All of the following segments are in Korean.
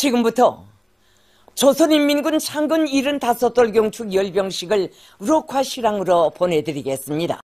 지금부터 조선인민군 창건 75돌 경축 열병식을 우럭화 실황으로 보내드리겠습니다.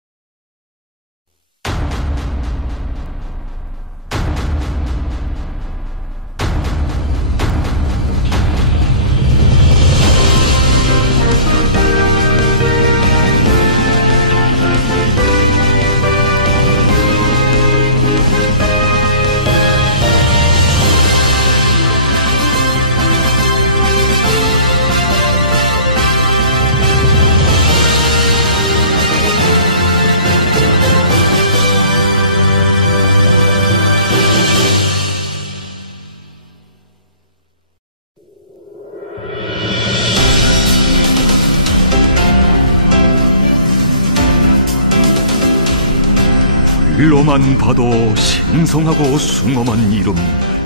글로만 봐도 신성하고 숭엄한 이름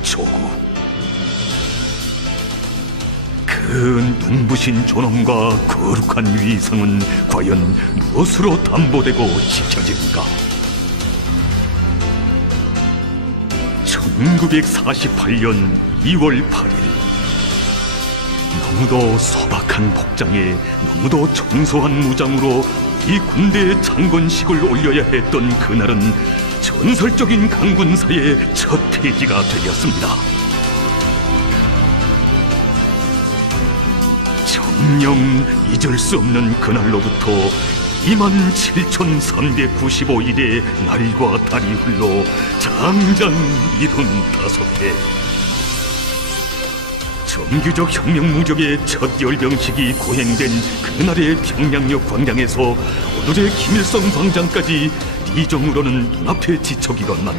조국. 그 눈부신 존엄과 거룩한 위상은 과연 무엇으로 담보되고 지켜질까? 1948년 2월 8일, 너무도 소박한 복장에 너무도 청소한 무장으로 이 군대의 창건식을 올려야 했던 그날은 전설적인 강군사의 첫 태기가 되었습니다. 정녕 잊을 수 없는 그날로부터 27,395일의 날과 달이 흘러 장장 75해, 정규적 혁명무적의 첫 열병식이 고행된 그날의 평양역 광장에서 오늘의 김일성 광장까지 이정으로는 눈앞에 지척이건만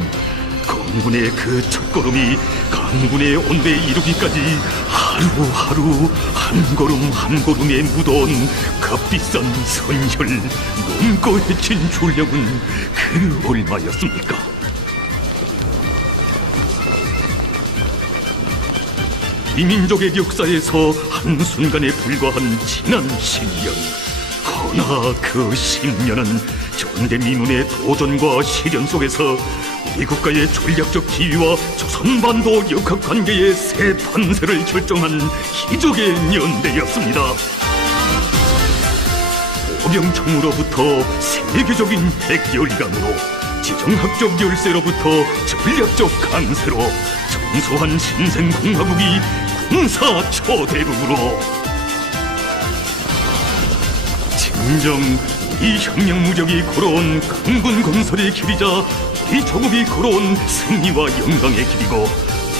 건군의 그 첫걸음이 강군의 온대에 이르기까지 하루하루 한 걸음 한 걸음에 묻어온 값비싼 선혈, 넘고 해친 졸력은 그 얼마였습니까? 이 민족의 역사에서 한순간에 불과한 지난 10년. 허나 그 10년은 전대미문의 도전과 시련 속에서 우리 국가의 전략적 지위와 조선반도 역학관계의 새 판세를 결정한 기적의 연대였습니다. 오병청으로부터 세계적인 핵열강으로, 지정학적 열세로부터 전략적 강세로, 청소한 신생공화국이 군사 초대국으로, 진정 이 혁명무적이 걸어온 강군 건설의 길이자 우리 조국이 걸어온 승리와 영광의 길이고,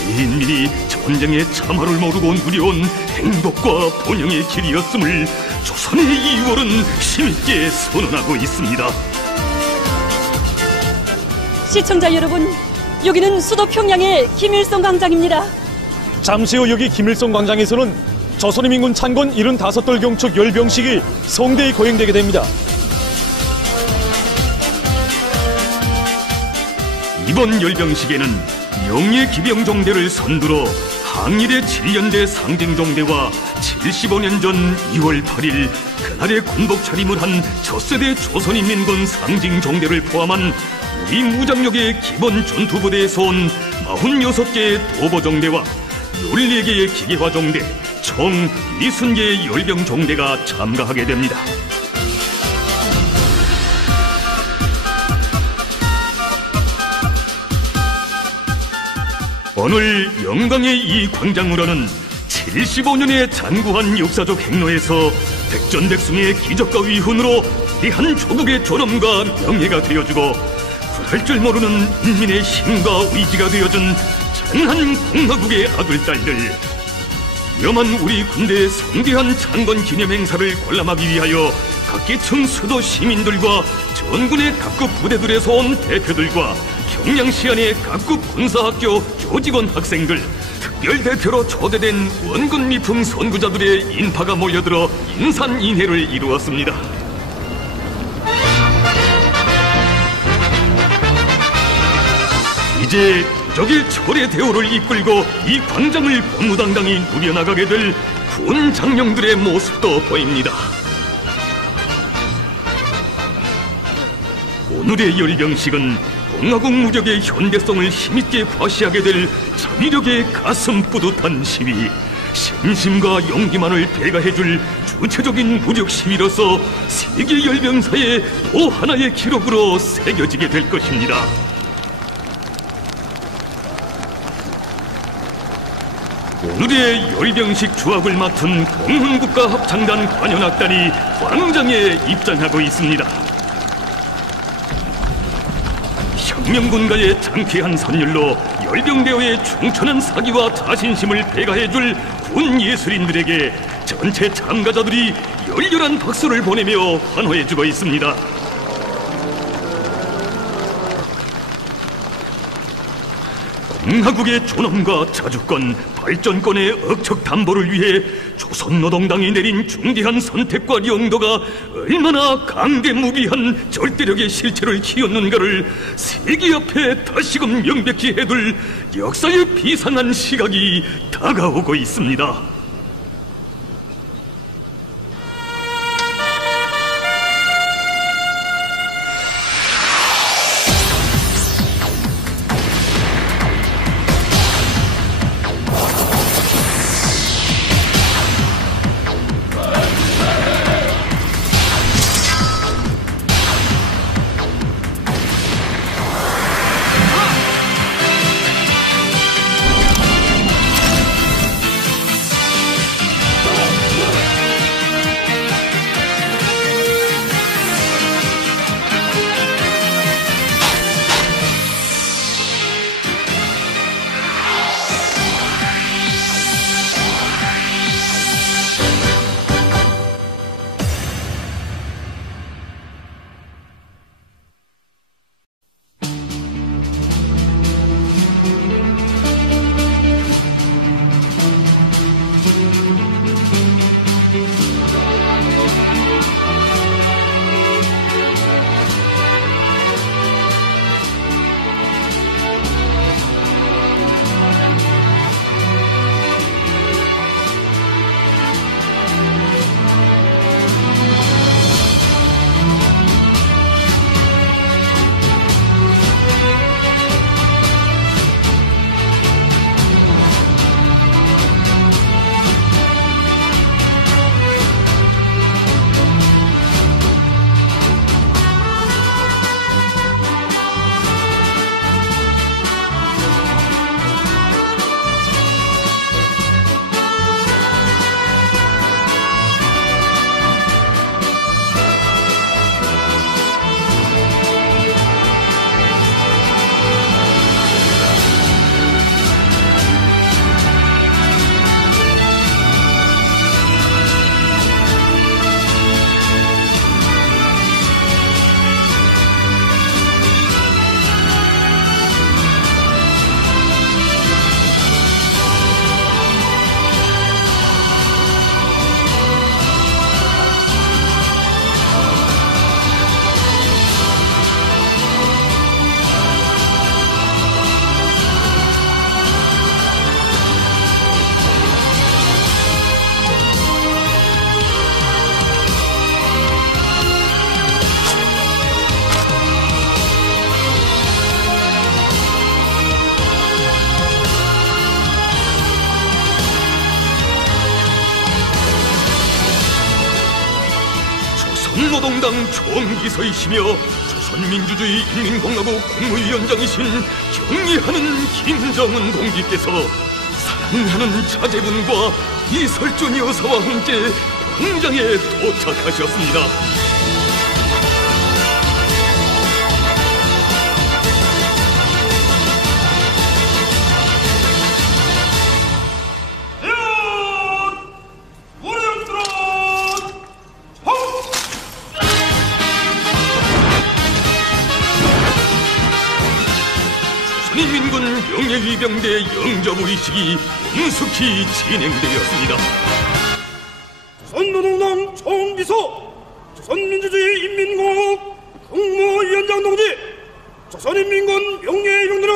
우리 인민이 전쟁의 참화를 모르고 누려온 행복과 번영의 길이었음을 조선의 2월은 힘있게 선언하고 있습니다. 시청자 여러분, 여기는 수도 평양의 김일성 광장입니다. 잠시 후 여기 김일성 광장에서는 조선인민군 창건 75돌 경축 열병식이 성대히 거행되게 됩니다. 이번 열병식에는 명예기병종대를 선두로 항일의 7년대 상징종대와 75년 전 2월 8일 그날의 군복 차림을 한 첫세대 조선인민군 상징종대를 포함한 우리 무장력의 기본 전투부대에서 온 46개의 도보종대와 14개의 기계화종대, 총 60개의 열병종대가 참가하게 됩니다. 오늘 영광의 이 광장으로는 75년의 장구한 역사적 행로에서 백전백승의 기적과 위훈으로 우리 한 조국의 존엄과 명예가 되어주고 굴할 줄 모르는 인민의 힘과 의지가 되어준 장한 공화국의 아들딸들, 위험한 우리 군대의 성대한 창건 기념 행사를 관람하기 위하여 각계층 수도 시민들과 전군의 각급 부대들에서 온 대표들과 경량시안의 각급 군사학교 교직원 학생들, 특별대표로 초대된 원군 미풍 선구자들의 인파가 몰려들어 인산인해를 이루었습니다. 이제 부적의 철의 대오를 이끌고 이 광장을 본무당당히 누려나가게 될 군 장령들의 모습도 보입니다. 오늘의 열병식은 공화국 무력의 현대성을 힘있게 과시하게 될 자위력의 가슴 뿌듯한 시위, 신심과 용기만을 배가해줄 주체적인 무력 시위로서 세계 열병사의 또 하나의 기록으로 새겨지게 될 것입니다. 오늘의 열병식 주합을 맡은 공훈국가합창단 관현악단이 광장에 입장하고 있습니다. 혁명군가의 장쾌한 선율로 열병대회의 충천한 사기와 자신심을 배가해줄 군 예술인들에게 전체 참가자들이 열렬한 박수를 보내며 환호해주고 있습니다. 공화국의 존엄과 자주권, 발전권의 억척 담보를 위해 조선노동당이 내린 중대한 선택과 용도가 얼마나 강대무비한 절대력의 실체를 키웠는가를 세계 앞에 다시금 명백히 해둘 역사의 비상한 시각이 다가오고 있습니다. 노동당 총기서이시며 조선민주주의 인민공화국 국무위원장이신 경의하는 김정은 동지께서 사랑하는 자제분과 이설준 여사와 함께 광장에 도착하셨습니다. 조선인민군 명예위병대 영접의식이 엄숙히 진행되었습니다. 조선노동당 총비서 조선민주주의 인민공화국 국무위원장 동지 조선인민군 명예위병들은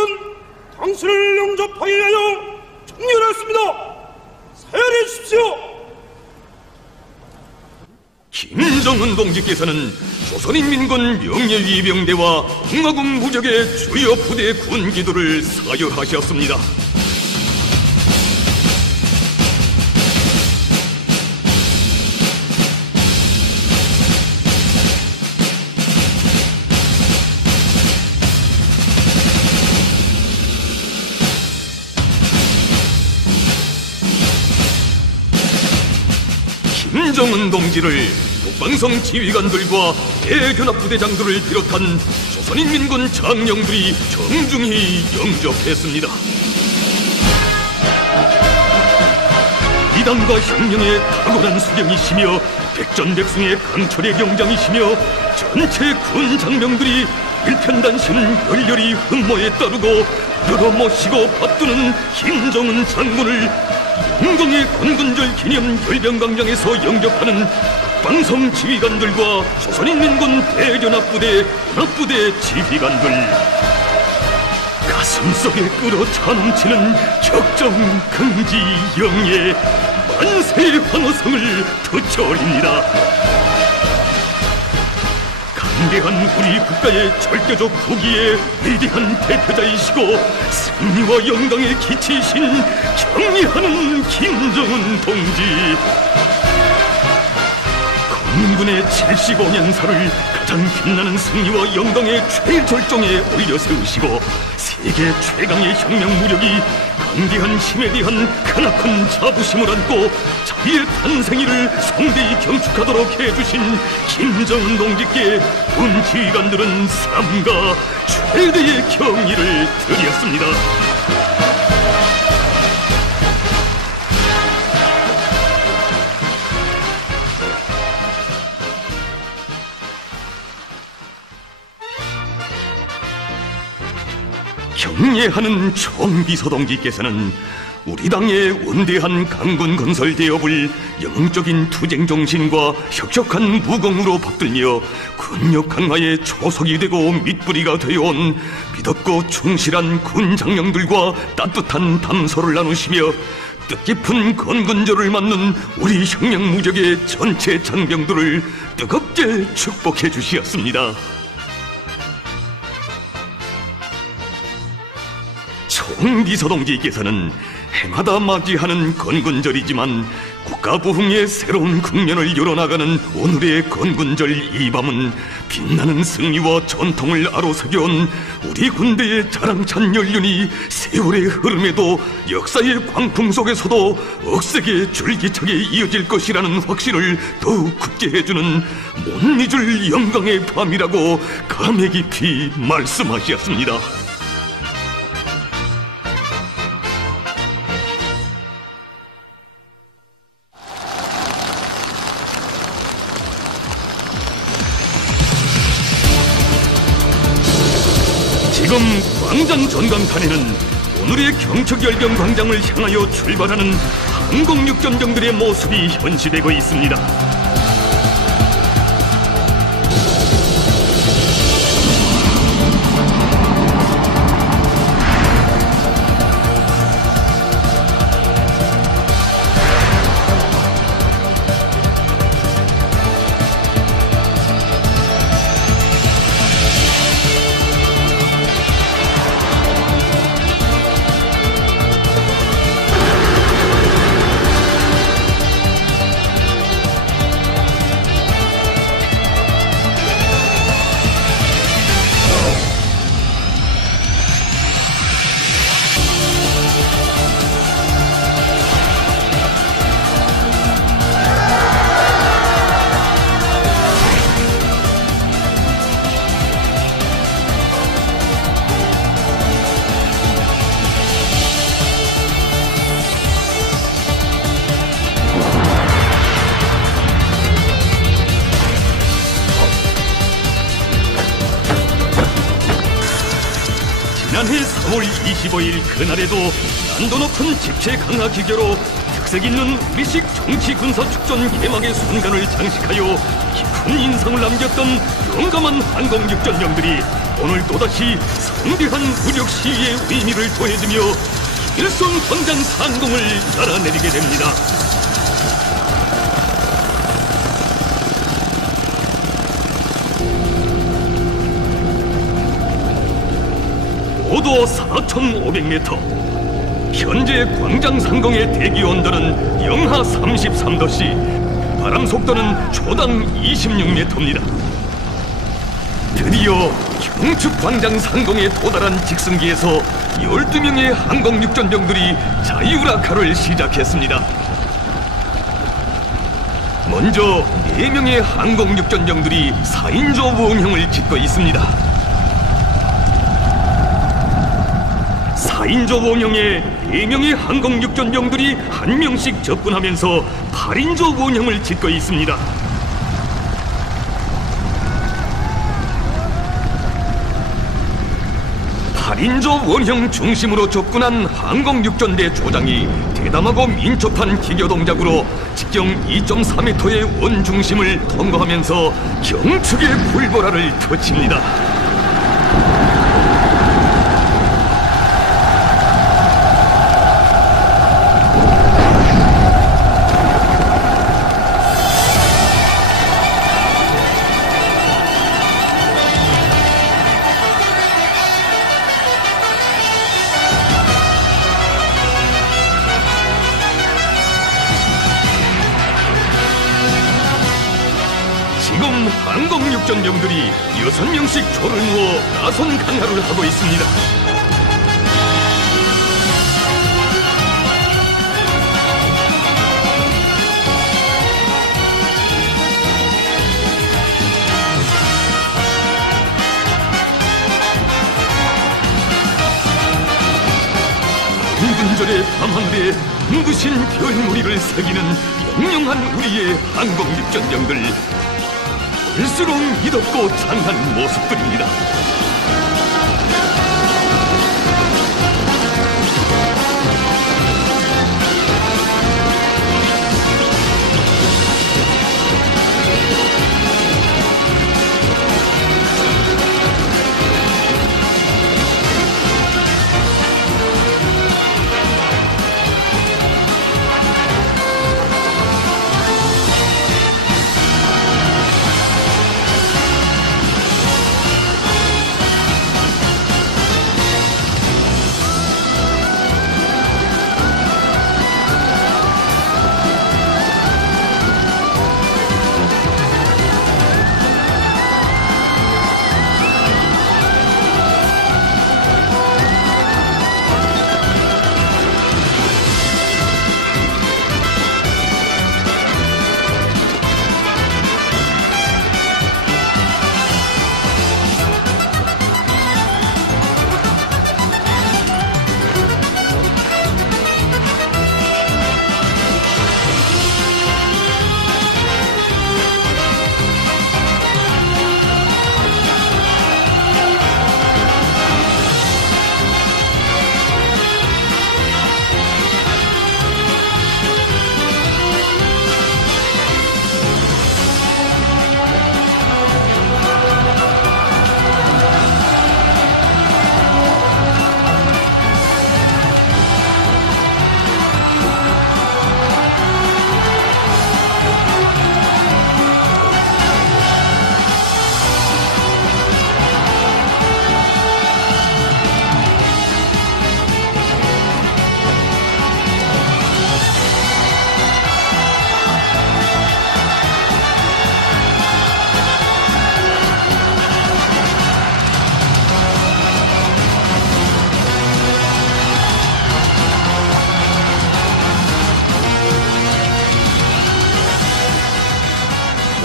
당신을 영접하기 위하여 청렬했습니다. 사열해 주십시오. 김정은 동지께서는 조선인민군 명예위병대와 공화국 무적의 주요 부대 군기도를 사열하셨습니다. 김정은 동지를 북방성 지휘관들과 대견합부대장들을 비롯한 조선인민군 장령들이 정중히 영접했습니다. 이당과 혁명의 탁월한 수령이시며 백전백승의 강철의 경장이시며 전체 군 장병들이 일편단신 열렬히 흠모에 따르고 늘어모시고 받드는 김정은 장군을 영광의 건군절 기념 열병광장에서 영접하는 북방성 지휘관들과 조선인민군 대견합부대, 연합부대 지휘관들, 가슴속에 끓어차 넘치는 격정, 긍지, 영예, 만세의 환호성을 터쳐올립니다. 강대한 우리 국가의 절대적 후기의 위대한 대표자이시고 승리와 영광의 기치이신 경리하는 김정은 동지, 건군의 75년사를 가장 빛나는 승리와 영광의 최절정에 올려 세우시고 세계 최강의 혁명 무력이 강대한 힘에 대한 크나큰 자부심을 안고 자비의 탄생일을 성대히 경축하도록 해주신 김정은 동지께 군 지휘관들은 삼가 최대의 경의를 드렸습니다. 경례하는 총비서동지께서는 우리 당의 원대한 강군 건설 대업을 영웅적인 투쟁 정신과 혁혁한 무공으로 받들며 군력 강화의 초석이 되고 밑뿌리가 되어온 믿었고 충실한 군 장령들과 따뜻한 담소를 나누시며 뜻깊은 건군절을 맞는 우리 혁명 무적의 전체 장병들을 뜨겁게 축복해 주시었습니다. 총비서동지께서는 해마다 맞이하는 건군절이지만 국가 부흥의 새로운 국면을 열어나가는 오늘의 건군절 이 밤은 빛나는 승리와 전통을 아로새겨온 우리 군대의 자랑찬 연륜이 세월의 흐름에도 역사의 광풍 속에서도 억세게 줄기차게 이어질 것이라는 확신을 더욱 굳게 해주는 못 잊을 영광의 밤이라고 감회 깊이 말씀하셨습니다. 지금 광장 전광판에는 오늘의 경척열병 광장을 향하여 출발하는 항공육전병들의 모습이 현시되고 있습니다. 지난해 4월 25일 그날에도 난도 높은 집체 강화 기계로 특색 있는 우리식 정치 군사 축전 개막의 순간을 장식하여 깊은 인상을 남겼던 용감한 항공육전병들이 오늘 또다시 성대한 무력 시위의 의미를 더해주며 김일성 광장 상공을 날아내리게 됩니다. 고도 4,500m. 현재 광장 상공의 대기 온도는 영하 33도씨, 바람 속도는 초당 26m입니다. 드디어 경축 광장 상공에 도달한 직승기에서 12명의 항공육전병들이 자유낙하를 시작했습니다. 먼저 4명의 항공육전병들이 4인조 원형을 짓고 있습니다. 4인조 원형에 4명의 항공육전병들이 1명씩 접근하면서 8인조 원형을 짓고 있습니다. 8인조 원형 중심으로 접근한 항공육전대 조장이 대담하고 민첩한 기교 동작으로 직경 2.4m의 원중심을 통과하면서 경축의 불보라를 터칩니다. 지금 항공육전병들이 6명씩 조를 누워 나선 강화를 하고 있습니다. 붉은절의 밤하늘에 눈부신 별무리를 새기는 영영한 우리의 항공육전병들. 볼수록 미덥고 장한 모습들입니다.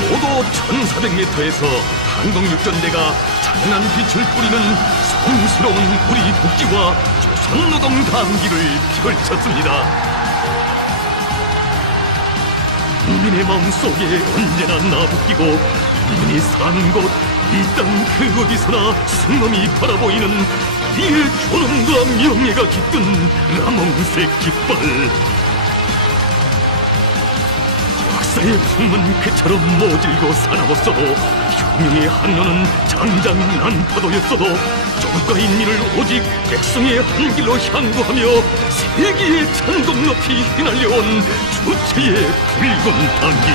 고도 1400m에서 항공육전대가 찬란한 빛을 뿌리는 성스러운 우리 국기와 조선노동 단기를 펼쳤습니다. 국민의 마음속에 언제나 나부끼고 국민이 사는 곳, 이 땅 그 어디서나 승엄이 바라보이는 우리의 존엄과 명예가 깃든 남홍색 깃발. 역사의 풍은 그처럼 모질고 사나웠어도 혁명의 한로는 장장 난파도였어도 조국과 인민을 오직 백성의 한 길로 향구하며 세기의 천국 높이 휘날려온 주체의 붉은 단기.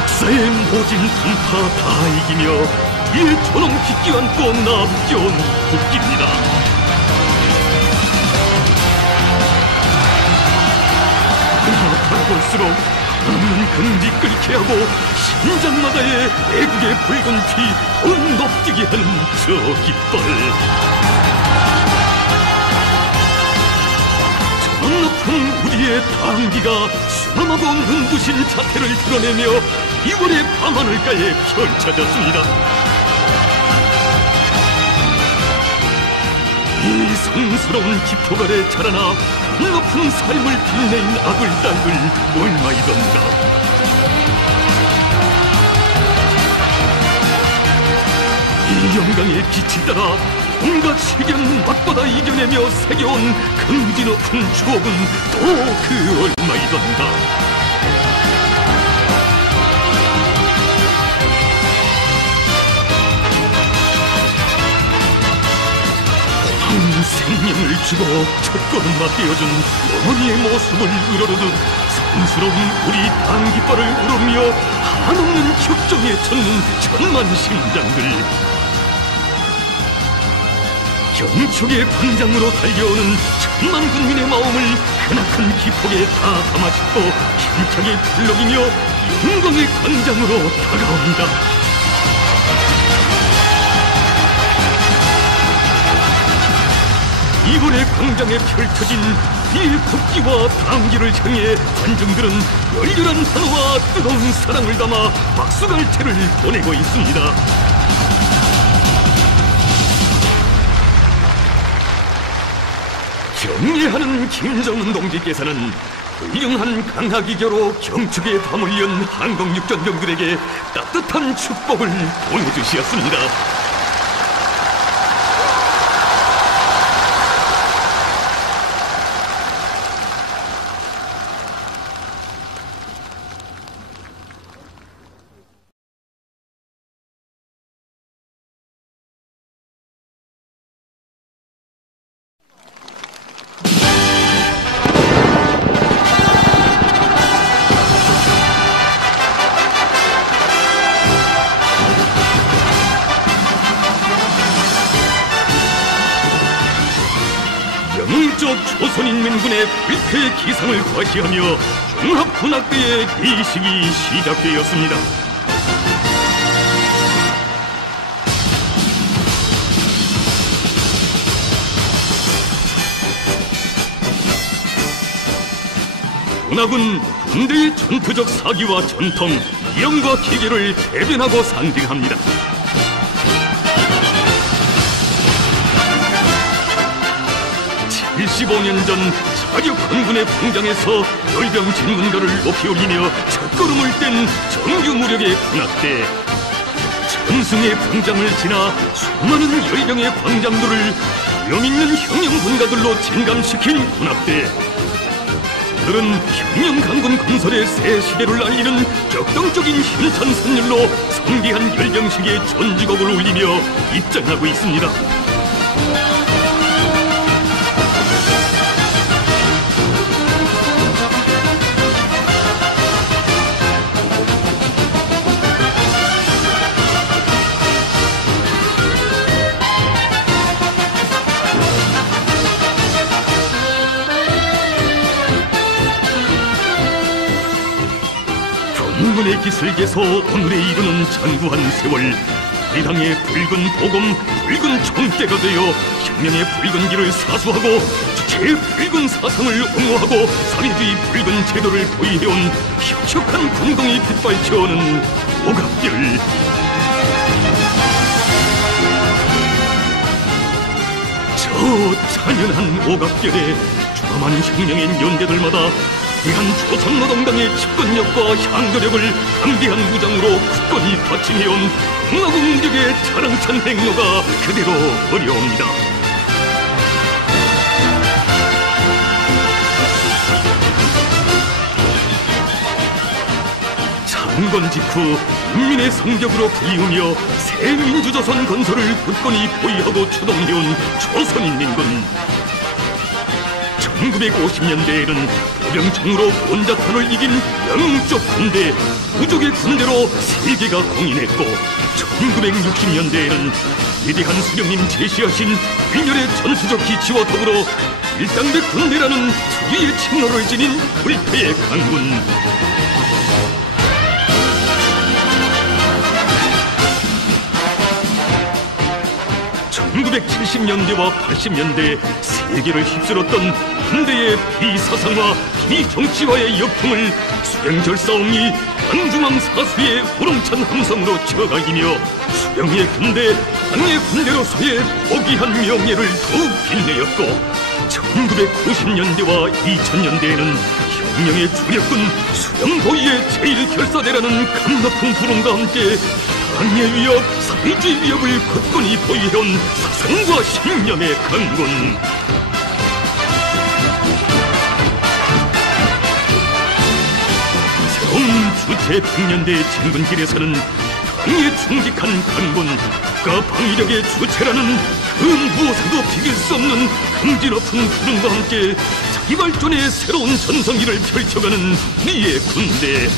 역사의 모진 풍파 다 이기며 이에 저놈 깃기 안고 납겨온 국기입니다. 그러나 바라볼수록 없는 긍지 끓게 하고 심장마다의 애국의 붉은 피 더 높뛰게 하는 저 깃발. 저 높은 우리의 당기가 순엄하고 눈부신 자태를 드러내며 2월의 밤하늘가에 펼쳐졌습니다. 이 성스러운 기폭 아래 자라나 높은 삶을 빛낸 아글당글 얼마이던가. 이 영광의 빛이 따라 온갖 시련 맞받아 이겨내며 새겨온 긍지 높은 추억은 또 그 얼마이던가. 생명을 주고 첫걸음마 떼어준 어머니의 모습을 우러르듯 성스러운 우리 당깃발을 우르며 한없는 격정에 젖는 천만 심장들. 경축의 광장으로 달려오는 천만 국민의 마음을 크나큰 기폭에 다 담아싣고 힘차게 불러기며 영광의 광장으로 다가옵니다. 2월의 광장에 펼쳐진 이 국기와 당기를 향해 관중들은 열렬한 환호와 뜨거운 사랑을 담아 박수갈채를 보내고 있습니다. 경례하는 김정은 동지께서는 훌륭한 강하기교로 경축에 담을 연 한국육전병들에게 따뜻한 축복을 보내주시었습니다. 영적 조선인민군의 불패 기상을 과시하며 종합군악대의 예식이 시작되었습니다. 군악은 군대의 전투적 사기와 전통, 이형과 기계를 대변하고 상징합니다. 75년 전 사격 건군의 풍장에서 열병 진군가를 높이 올리며 첫걸음을 뗀 정규 무력의 군악대. 천승의 풍장을 지나 수많은 열병의 광장들을 위험있는 혁명 군가들로 진감시킨 군악대. 그들은 혁명 강군 건설의 새 시대를 알리는 격동적인 힘찬 선율로 성대한 열병식의 전지곡을 울리며 입장하고 있습니다. 군군의 기슬개서 오늘에 이르는 장구한 세월, 이 당의 붉은 보검, 붉은 총대가 되어 혁명의 붉은 길을 사수하고 주체의 붉은 사상을 옹호하고 사회주의 붉은 제도를 보위해온 혁혁한 군공이 빗발쳐오는 오각별. 저 잔연한 오각별에 조그만 혁명의 연대들마다 대한 조선노동당의 집권력과 향도력을 강대한 무장으로 굳건히 받침해온 공화국민족의 자랑찬 행로가 그대로 어려옵니다. 창건 직후 인민의 성적으로 부이우며 새 민주조선 건설을 굳건히 보위하고 추동해온 조선인민군. 1950년대에는 보병총으로 본자탄을 이긴 영적 군대, 부족의 군대로 세계가 공인했고 1960년대에는 위대한 수령님 제시하신 일렬의 전투적 기치와 더불어 일당백 군대라는 특유의 칭호를 지닌 불패의 강군. 1970년대와 80년대 세계를 휩쓸었던 군대의 비사상화, 비정치화의 역풍을 수령절 싸움이 한중앙 사수의 우렁찬 함성으로 쳐갈기며 수령의 군대, 당의 군대로서의 고귀한 명예를 더욱 빛내었고 1990년대와 2000년대에는 혁명의 주력군 수령도의의 제1결사대라는 감높은 부름과 함께 당의 위협, 사회주의 위협을 굳건히 보유해온 사상과 신념의 강군. 새로운 주체 100년대 진군길에서는 당의 충직한 강군, 국가 방위력의 주체라는 그 무엇에도 비길 수 없는 금지 높은 부름과 함께 자기 발전의 새로운 전성기를 펼쳐가는 우리의 군대.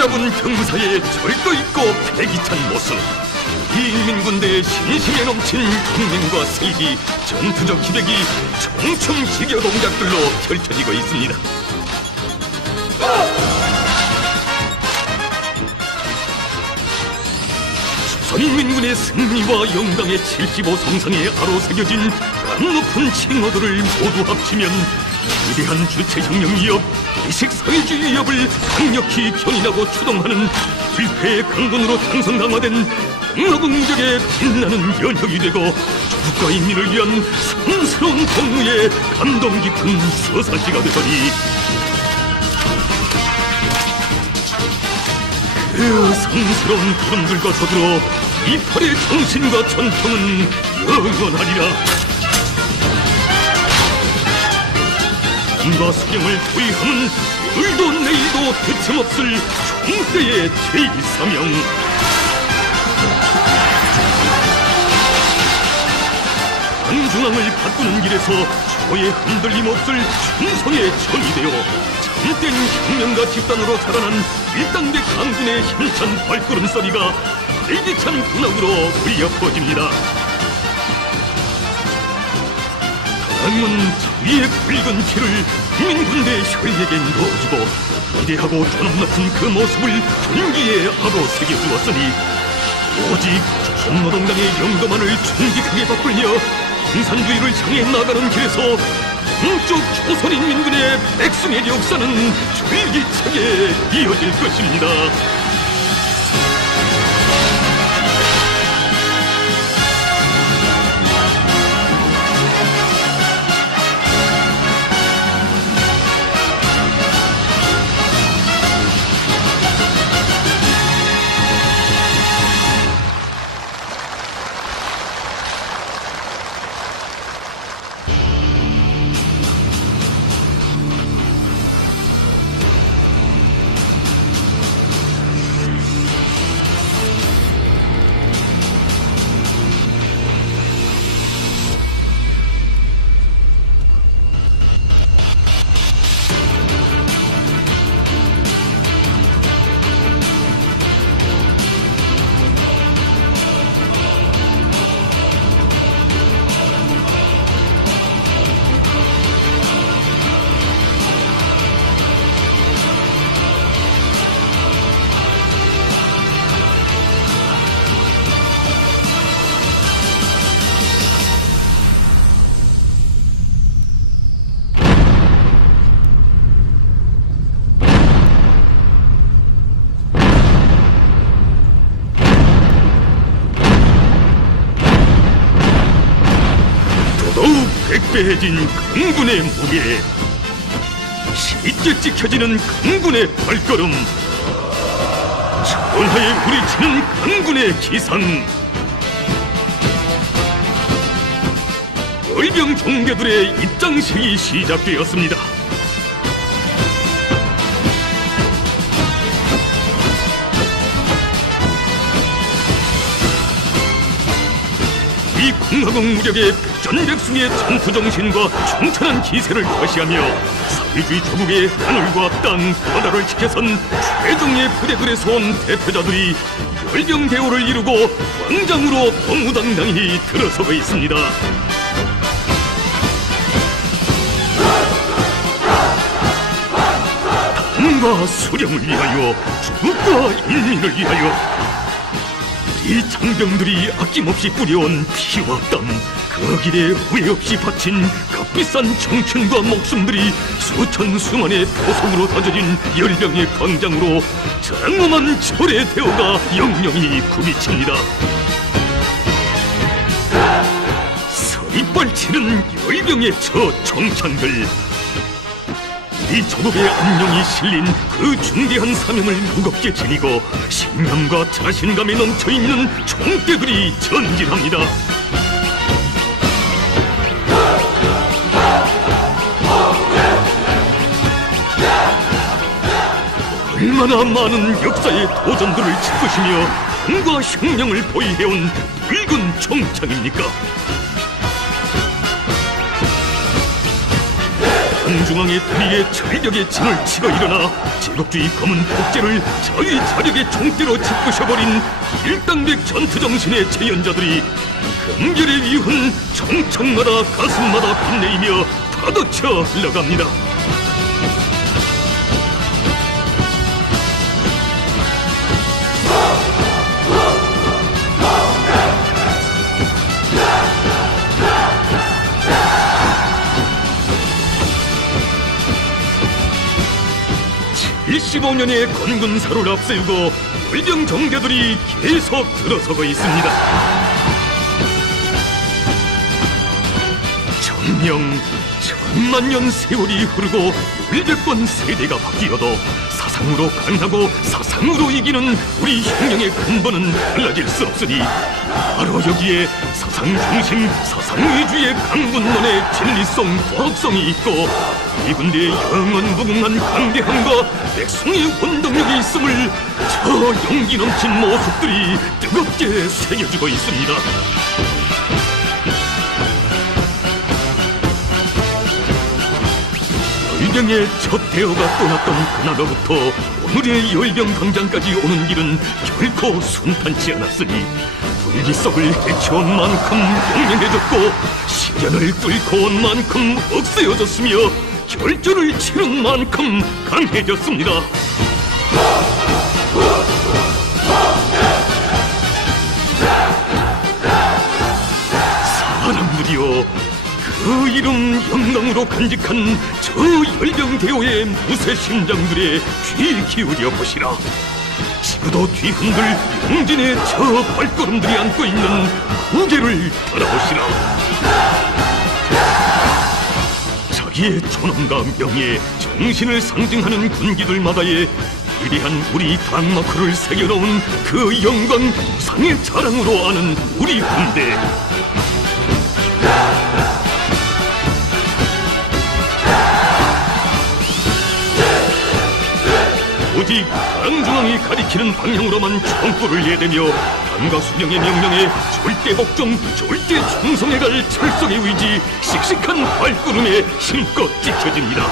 정잡은 병사의 절도 있고 패기찬 모습, 인민군대의 신심에 넘친 경륜과 세기, 전투적 기백이 총총지겨 동작들로 펼쳐지고 있습니다. 조선인민군의 승리와 영광의 75성상에 아로새겨진 강높은 칭호들을 모두 합치면 위대한 주체혁명 위협, 의식사회주의 위협을 강력히 견인하고 추동하는 불패의 강군으로 탄성강화된 강로국무적의 빛나는 연혁이 되고 조국과 인민을 위한 성스러운 공무의 감동 깊은 서사시가 되더니 그 성스러운 구름들과 더불어 이 팔의 정신과 전통은 영원하리라. 당과 수령을 도의함은 오늘도 내일도 대침없을 총대의 제1사명. 한중앙을 바꾸는 길에서 초의 흔들림 없을 충성의 전이 되어 참된 혁명가 집단으로 자라난 일당백 강군의 힘찬 발걸음소리가 활기찬 군악으로 울려 퍼집니다. 당은 자위의 붉은 피를 국민군대 혈액에 넣어주고 위대하고 존엄 높은 그 모습을 전기에 아로 새겨주었으니 오직 조선노동당의 영도만을 충직하게 바꾸며 공산주의를 향해 나가는 길에서 동쪽 조선인민군의 백성의 역사는 줄기차게 이어질 것입니다. 빼진 강군의 무게, 쉽게 찍혀지는 강군의 발걸음, 전하에 우리치는 강군의 기상. 열병 종교들의 입장식이 시작되었습니다. 이 공화국 무력의 백전백승의 전투정신과 충천한 기세를 과시하며 사회주의 조국의 하늘과 땅 바다를 지켜선 최정예 부대들에서 온 대표자들이 열병대오를 이루고 광장으로 도무당당히 들어서고 있습니다. 당과 수령을 위하여, 조국과 인민을 위하여 이 장병들이 아낌없이 뿌려온 피와 땀, 그 길에 후회 없이 바친 값비싼 청춘과 목숨들이 수천 수만의 표성으로 다져진 열병의 광장으로 장엄한 철의 대오가 영영히 굽이칩니다. 서리빨치는 열병의 저 청찬들, 이 조국의 안녕이 실린 그 중대한 사명을 무겁게 지니고 신념과 자신감에 넘쳐있는 총대들이 전진합니다. 얼마나 많은 역사의 도전들을 짚으시며 힘과 혁명을 보이해온 붉은 총창입니까? 한중앙의 다리에 철벽의 진을 치러 일어나 제국주의 검은 독재를 자위 자력의 총대로 짚으셔버린 일당백 전투정신의 재연자들이 금결의 위훈 청창마다 가슴마다 빛내이며 파도쳐 흘러갑니다. (75년의) 건군사를 앞세우고 열병 정대들이 계속 들어서고 있습니다. 천명, 천만년 세월이 흐르고 100번 세대가 바뀌어도 사상으로 강하고 사상으로 이기는 우리 혁명의 근본은 달라질 수 없으니 바로 여기에 사상 중심, 사상 위주의 강군론의 진리성, 과학성이 있고 이 군대의 영원 무궁한 강대함과 백성의 원동력이 있음을 저 용기 넘친 모습들이 뜨겁게 새겨주고 있습니다. 열병의 첫 대어가 떠났던 그날로부터 오늘의 열병 광장까지 오는 길은 결코 순탄치 않았으니 불기 속을 헤쳐온 만큼 용맹해졌고 시련을 뚫고 온 만큼 억세어졌으며 결전을 치른 만큼 강해졌습니다. 사람들이여, 그 이름 영광으로 간직한 저 열병대오의 무쇠 심장들에 귀 기울여 보시라. 지구도 뒤흔들 용진의 저 발걸음들이 안고 있는 무게를 바라보시라. 자기의 존엄과 명예, 정신을 상징하는 군기들마다의 위대한 우리 당마크를 새겨놓은 그 영광, 우상의 자랑으로 아는 우리 군대. 오직 당중앙이 가리키는 방향으로만 총구를 내대며 당과 수령의 명령에 절대 복종, 절대 충성해갈 철석의 의지, 씩씩한 발걸음에 힘껏 지켜집니다.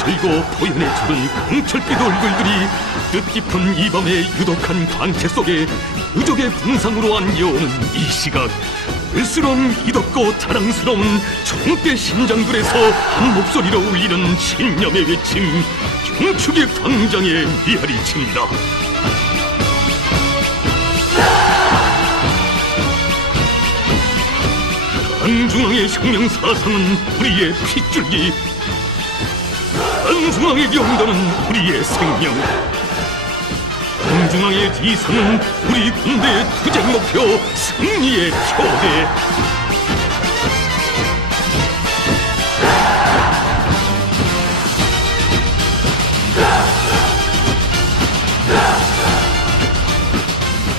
들고 포연에 주른 강철빛 얼굴들이 뜻깊은 이 밤의 유독한 광채 속에 유족의 분상으로 안겨오는 이 시각, 불스러운 이덥고 자랑스러운 정대 심장들에서 한 목소리로 울리는 신념의 외침, 경축의 광장의 메아리칩니다. 한중앙의 혁명 사상은 우리의 핏줄기, 한중앙의 영도는 우리의 생명, 한중앙의 지상은 우리 군대의 투쟁 목표, 승리의 표대.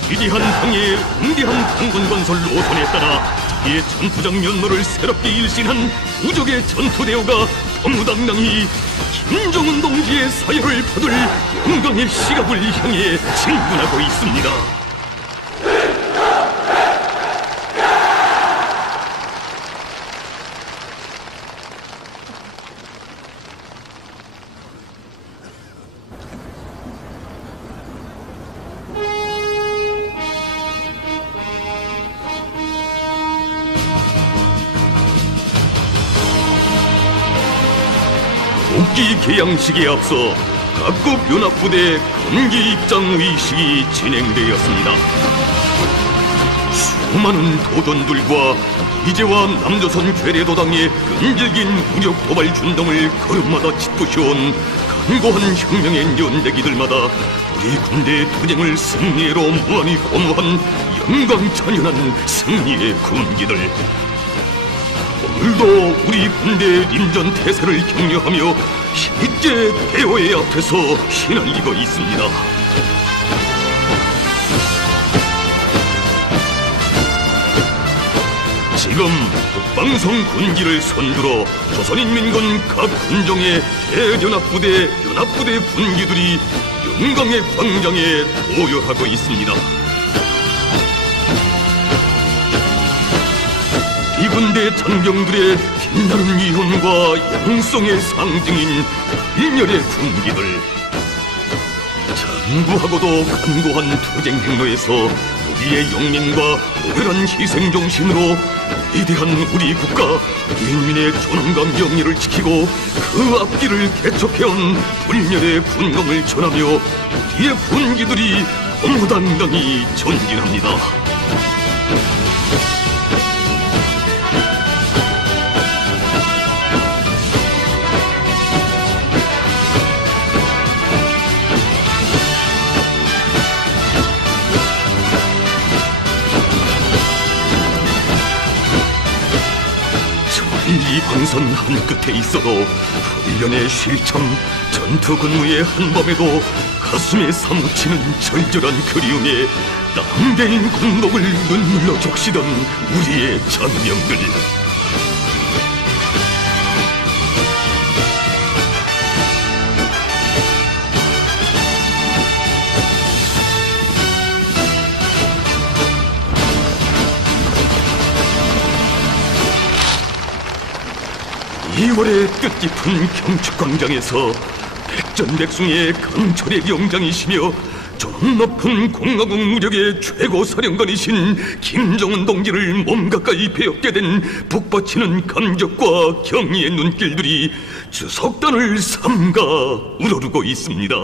위대한 항해의 응대한 항군 건설 노선에 따라 이의 전투장 면모를 새롭게 일신한 우적의 전투대우가 너무당당히 김정은 동지의 사열을 받을 영광의 시각을 향해 진군하고 있습니다. 국기 개양식에 앞서 각국 연합부대 건기 입장 의식이 진행되었습니다. 수많은 도전들과 이제와 남조선 괴뢰도당의 끈질긴 무력 도발 준동을 걸음마다 짓부셔온 간고한 혁명의 연대기들마다 우리 군대의 투쟁을 승리로 무한히 고무한 영광찬연한 승리의 군기들, 오늘도 우리 군대의 임전 태세를 격려하며 실제 대오의 앞에서 휘날리고 있습니다. 지금 북방성 군기를 선두로 조선인민군 각 군종의 대연합부대, 연합부대 군기들이 영광의 광장에 도열하고 있습니다. 이 군대 장병들의 빛나는 위훈과 양성의 상징인 일멸의 군기들, 장구하고도 간고한 투쟁 행로에서 우리의 영민과 고결한 희생 정신으로 위대한 우리 국가, 인민의 존엄과 명예를 지키고 그 앞길을 개척해온 불멸의 군공을 전하며 우리의 군기들이 너무당당히 전진합니다. 이 방선 한 끝에 있어도 훈련의 실참, 전투 근무의 한밤에도 가슴에 사무치는 절절한 그리움에 땀대인 군복을 눈물로 적시던 우리의 장병들. 이월의 뜻깊은 경축광장에서 백전백승의 강철의 영장이시며 존엄 높은 공화국 무력의 최고 사령관이신 김정은 동지를 몸 가까이 배웠게 된 북받치는 감격과 경의의 눈길들이 주석단을 삼가 우러르고 있습니다.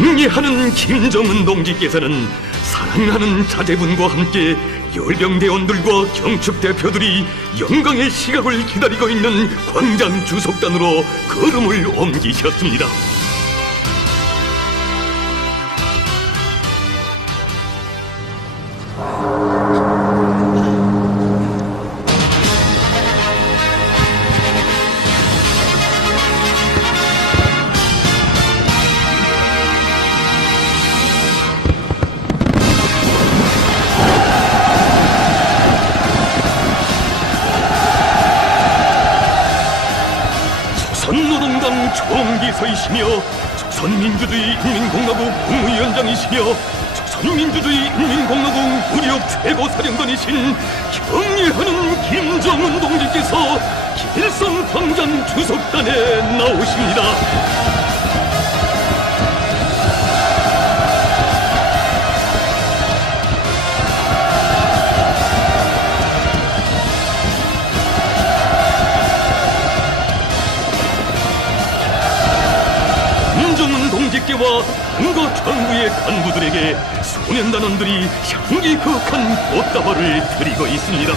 경애하는 김정은 동지께서는 사랑하는 자제분과 함께 열병대원들과 경축대표들이 영광의 시각을 기다리고 있는 광장 주석단으로 걸음을 옮기셨습니다. 조선노동당 총비서이시며 조선민주주의 인민공화국 국무위원장이시며 조선민주주의 인민공화국 무력 최고사령관이신 경애하는 김정은 동지께서 김일성 광장 주석단에 나오십니다. 장부의 간부들에게 소년단원들이 향기 거룩한 꽃다발을 드리고 있습니다.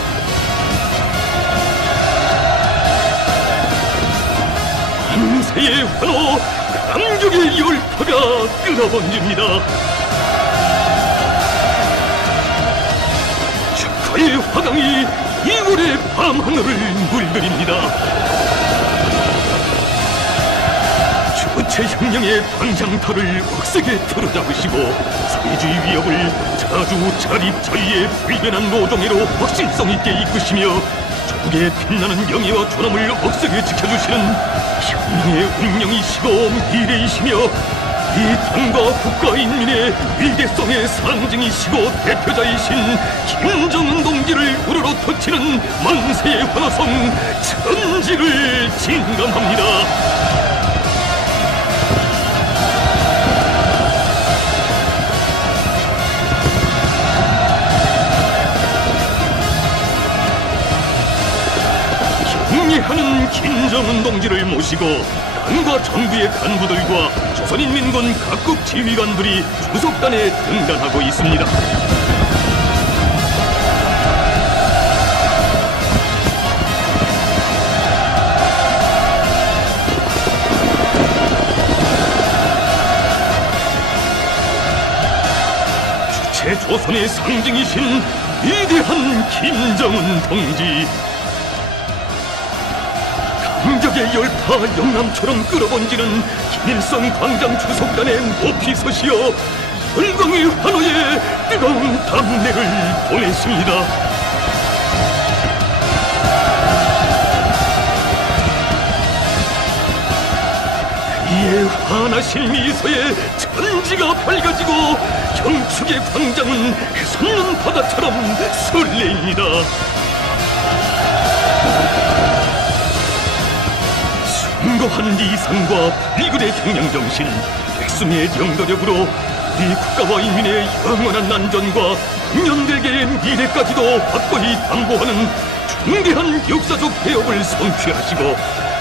만세의 환호, 감격의 열파가 끊어번집니다. 축하의 화강이 2월의 밤하늘을 물들입니다. 주체혁명의 방장탈을 억세게 틀어잡으시고 사회주의 위협을 자주 자립자의의 불변한 노동애로 확실성 있게 이끄시며 조국의 빛나는 명예와 존엄을 억세게 지켜주시는 혁명의 운명이시고 미래이시며 이 당과 국가인민의 위대성의 상징이시고 대표자이신 김정은 동지를 우러러 터치는 만세의 환호성 천지를 진감합니다. 경례하는 김정은 동지를 모시고 당과 정부의 간부들과 조선인민군 각국 지휘관들이 주석단에 등단하고 있습니다. 주체 조선의 상징이신 위대한 김정은 동지, 감격의 열파 영남처럼 끌어번지는 김일성 광장 주석단에 높이 서시어 열광의 환호에 뜨거운 담례를 보냈습니다. 이에 환하신 미소에 천지가 밝아지고 경축의 광장은 해솟는 바다처럼 설레입니다. 숭고한 이상과 불굴의 혁명정신, 백승의 영도력으로 우리 국가와 인민의 영원한 난전과 년대계의 미래까지도 확고히 담보하는 중대한 역사적 개혁을 성취하시고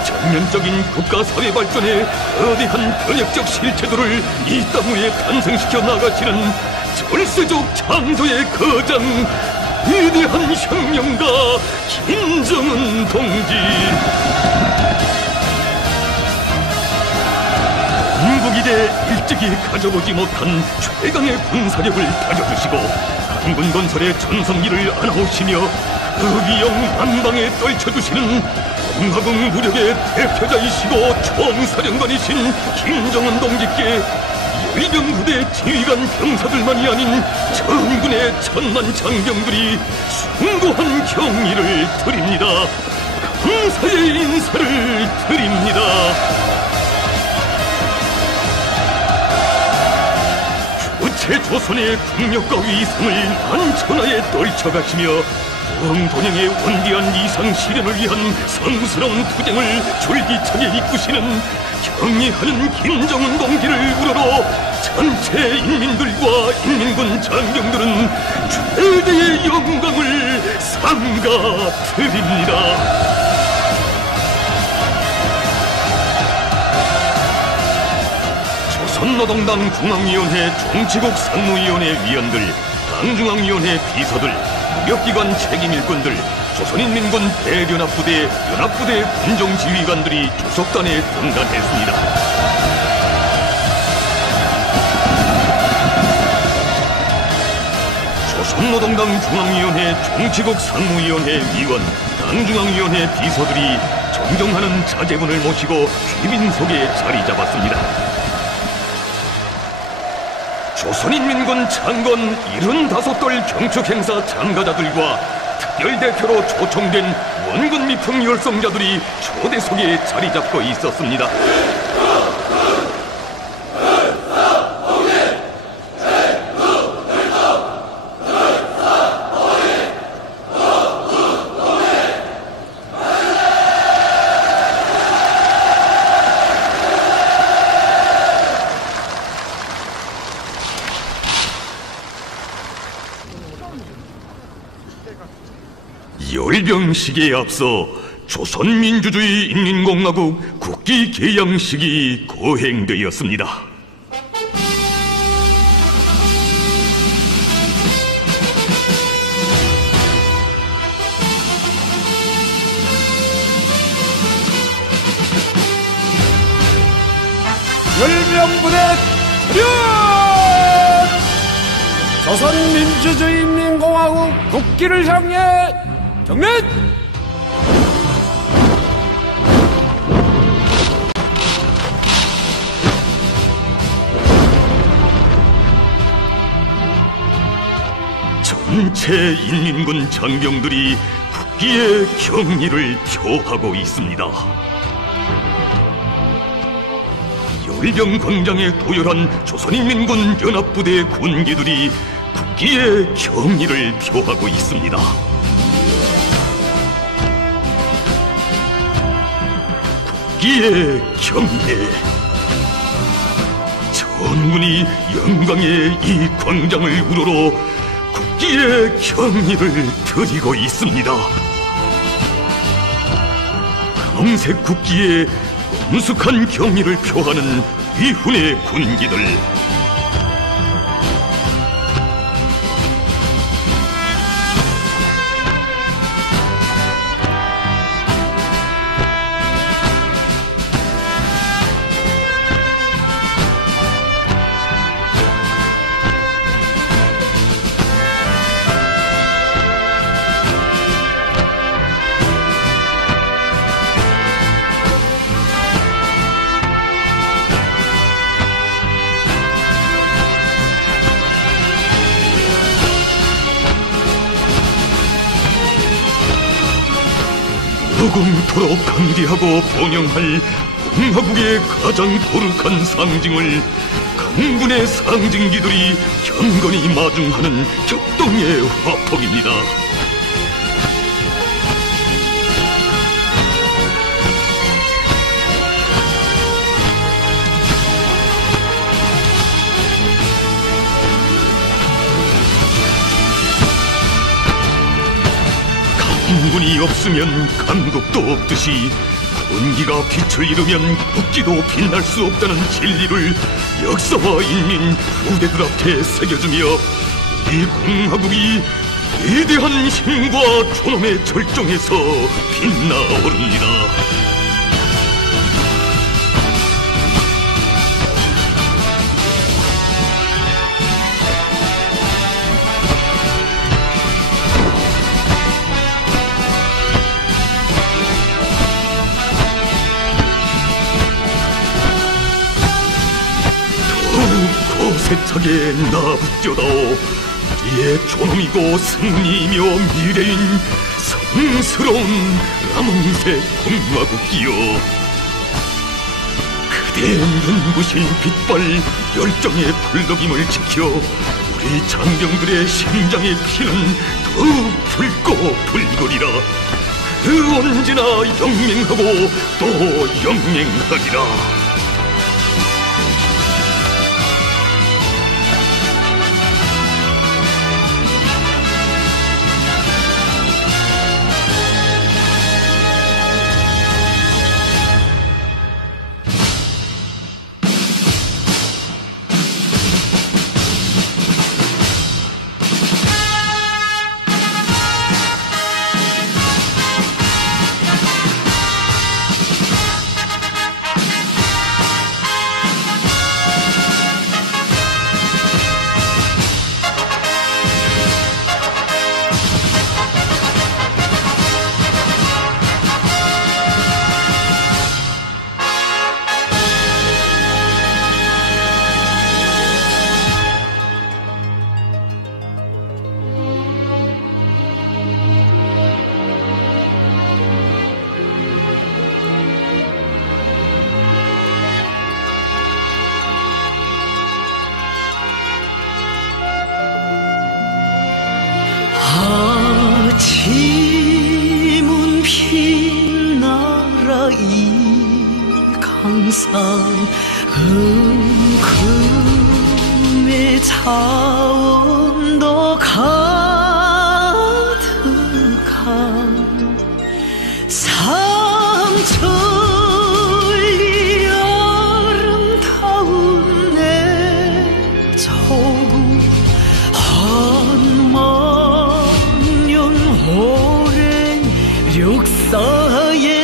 전면적인 국가사회 발전의 거대한 변혁적 실체도를 이 땅 위에 탄생시켜 나가시는 절세적 창조의 거장, 위대한 혁명가 김정은 동지. 건국이래 일찍이 가져보지 못한 최강의 군사력을 다져주시고 한군 건설의 전성기를 안아오시며 그 위영 만방에 떨쳐주시는 공화국 무력의 대표자이시고 총사령관이신 김정은 동지께 열병부대 지휘관 병사들만이 아닌 전군의 천만 장병들이 숭고한 경의를 드립니다. 감사의 인사를 드립니다. 조선의 국력과 위상을 만천하에 떨쳐가시며 동동양의 원대한 이상 실현을 위한 성스러운 투쟁을 졸기차게 이끄시는 경의하는 김정은 동지를 우러러 전체 인민들과 인민군 장병들은 최대의 영광을 삼가 드립니다. 조선노동당 중앙위원회 정치국 상무위원회 위원들, 당중앙위원회 비서들, 무력기관 책임일꾼들, 조선인민군 대연합부대, 연합부대 군종지휘관들이 주석단에 등단했습니다. 조선노동당 중앙위원회 정치국 상무위원회 위원, 당중앙위원회 비서들이 존경하는 자제분을 모시고 귀빈석에 자리 잡았습니다. 조선인민군 창건 75돌 경축행사 참가자들과 특별대표로 초청된 원군 미풍 열성자들이 초대석에 자리 잡고 있었습니다. 열병식에 앞서 조선민주주의 인민공화국 국기 개양식이 거행되었습니다. 열병부대 차렷! 조선민주주의인민공화국 국기를 향해 경례! 전체 인민군 장병들이 국기의 경의를 표하고 있습니다. 열병광장에 도열한 조선인민군 연합부대 군기들이 국기의 경의를 표하고 있습니다. 국기의 경례. 전군이 영광의 이 광장을 우러러 국기의 경의를 드리고 있습니다. 검색 국기에 엄숙한 경의를 표하는 위훈의 군기들. 영원토록 강대하고 번영할 공화국의 가장 거룩한 상징을 강군의 상징기들이 경건히 마중하는 격동의 화폭입니다. 강군이 없으면 강국도 없듯이 군기가 빛을 잃으면 국기도 빛날 수 없다는 진리를 역사와 인민, 후대들 앞에 새겨주며 우리 공화국이 위대한 힘과 존엄의 절정에서 빛나오릅니다. 고세차게 나붙여다오. 우리의 존엄이고 승리이며 미래인 성스러운 남홍색 공화국이여. 그대의 눈부신 빛발 열정의 불덕임을 지켜 우리 장병들의 심장의 피는 더욱 붉고 붉으리라. 그 언제나 영맹하고 또 영맹하리라. 아침은 빛나라 이 강산 흥금의 자원도 가득한 삼천리 아름다운 내 조국 오랜 역사에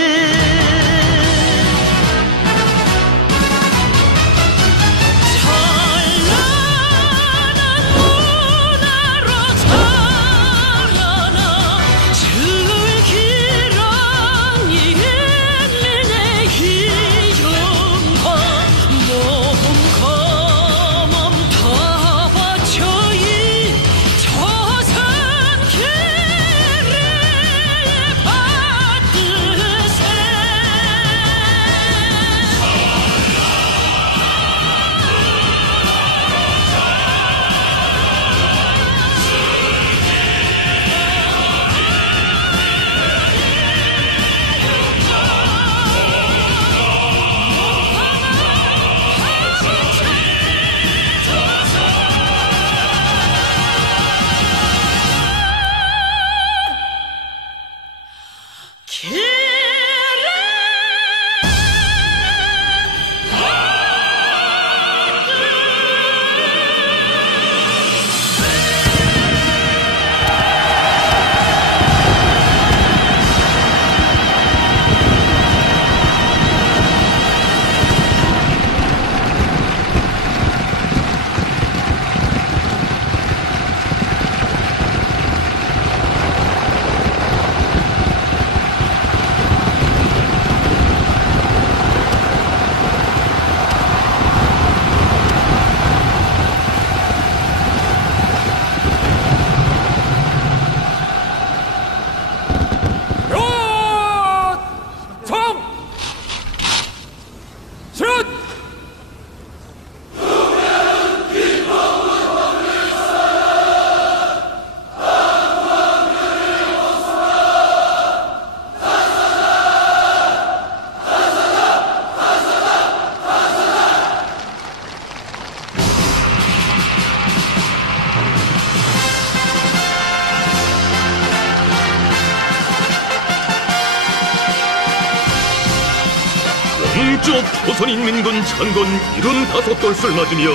북쪽 조선인민군 창건 75돌을 맞으며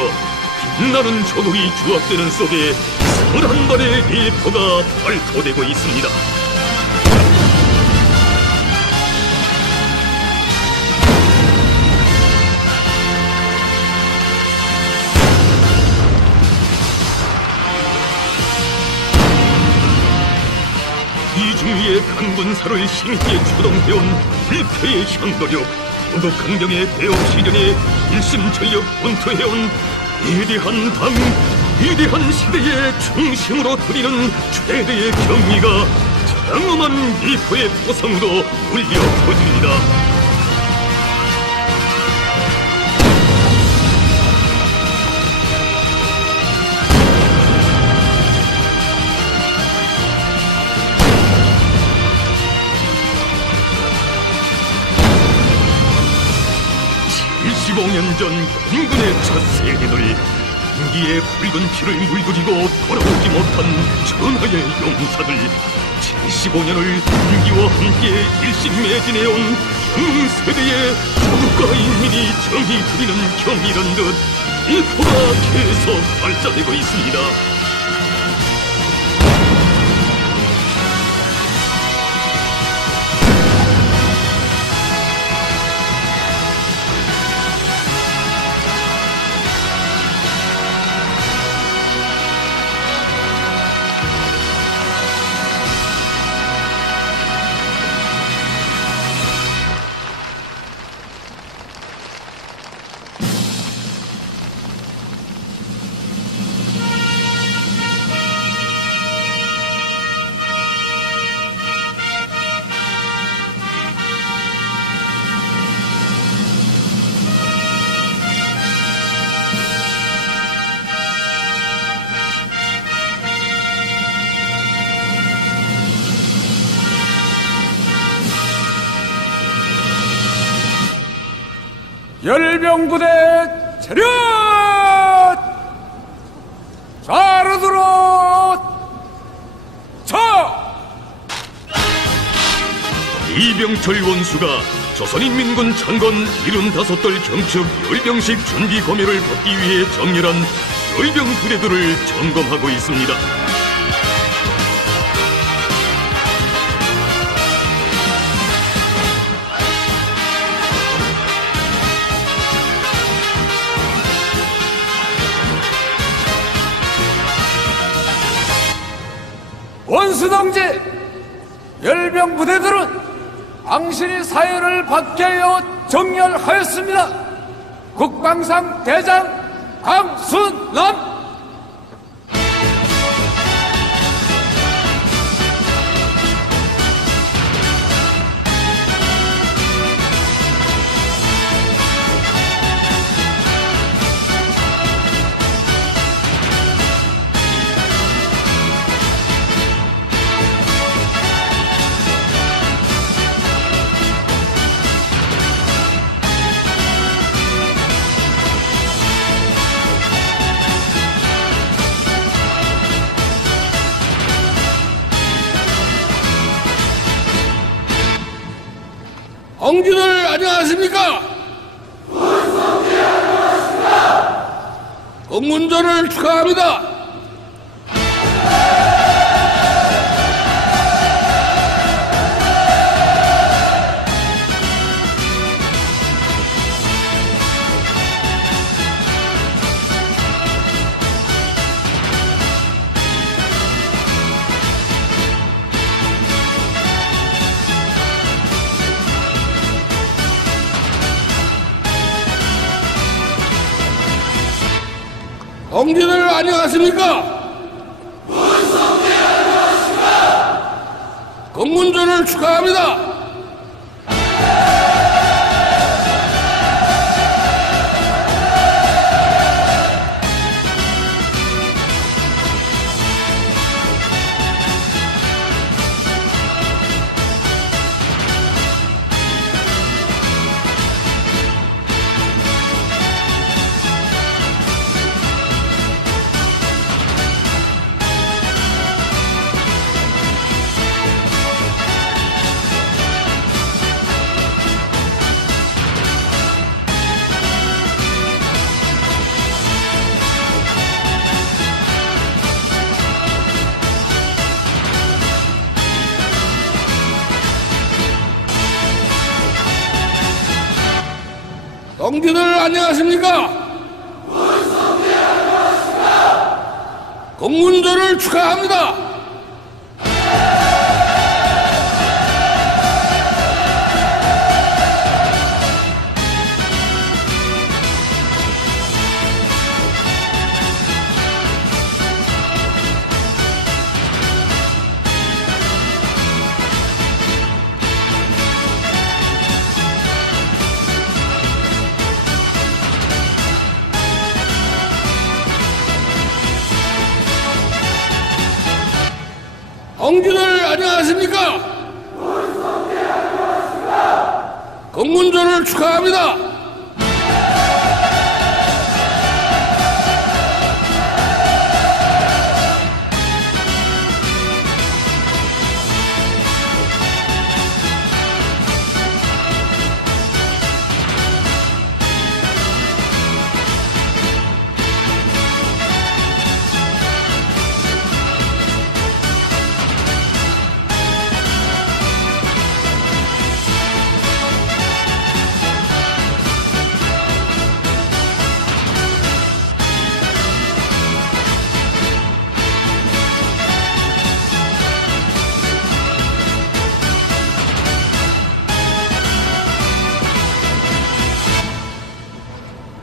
빛나는 조국이 주악되는 속에 21발의 리포가 발표되고 있습니다. 이중위의 강군사를 힘있게 추동해온 불패의 향도력, 도덕강경의 대업 시련에 일심전력 분투해온 위대한 당, 위대한 시대의 중심으로 드리는 최대의 경의가 장엄한 미포의 포성으로 울려 퍼집니다. 년 전 군군의 첫 세대들, 인기의 붉은 피를 물들이고 돌아오지 못한 전하의 용사들, 75년을 인기와 함께 일심매진해온 형세대의 조국과 인민이 정의 부리는 경이란 듯 미포가 계속 발자되고 있습니다. 열병부대 차렷! 좌로 들어! 차! 이병철 원수가 조선인민군 창건 75돌 경축 열병식 준비 검열을 받기 위해 정렬한 열병 부대들을 점검하고 있습니다. 원수동지, 열병 부대들은 당신이 사열을 받게 하여 정렬하였습니다. 국방상 대장 강순남. 공주들 안녕하십니까? 공문전을 축하합니다. 공주들 안녕하십니까? 공문전을 축하합니다. 형제들 안녕하십니까? 공군전을 축하합니다. 형제들 안녕하십니까? 공군전을 축하합니다.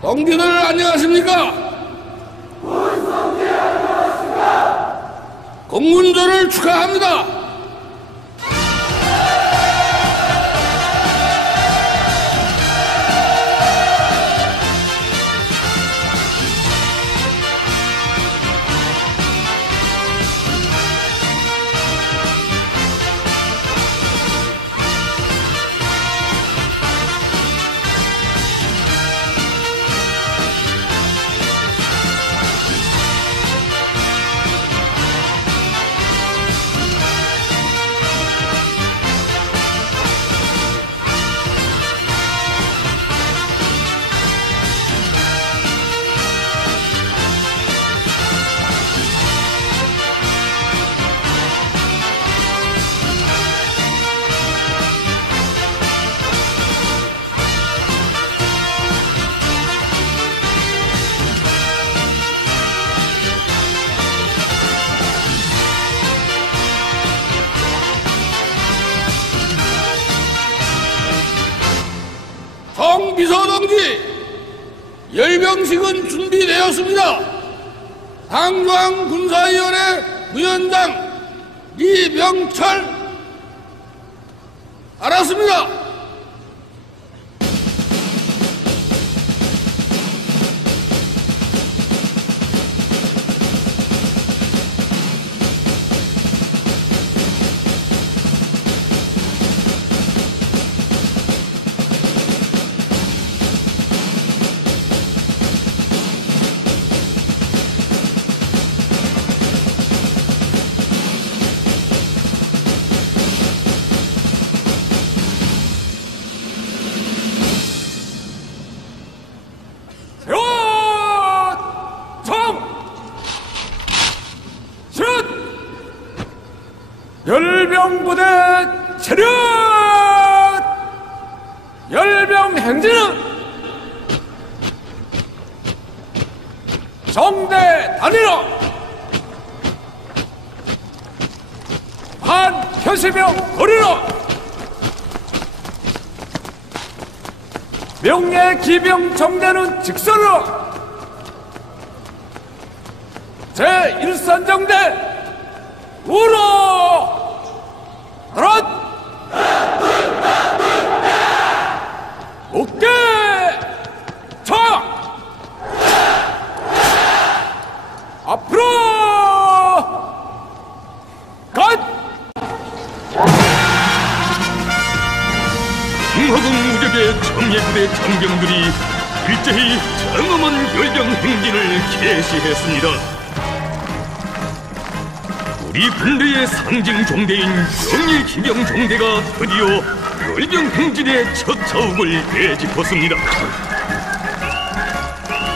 형제들 안녕하십니까? 공군전을 축하합니다. 정비서 동지, 열병식은 준비되었습니다. 당중앙군사위원회 위원장 이병철, 알았습니다. 열병부대 차렷! 열병 행진은 정대 단위로 한 표시명 거리로 명예 기병 정대는 직선으로 제1선정대 우로 드럿 어깨 차 앞으로 갓 중화국 무적의 정예부대 장병들이 일제히 장엄한 열병 행진을 개시했습니다. 우리 군대의 상징 종대인 명예 기병 종대가 드디어 열병 행진의 첫 자욱을 내짚었습니다.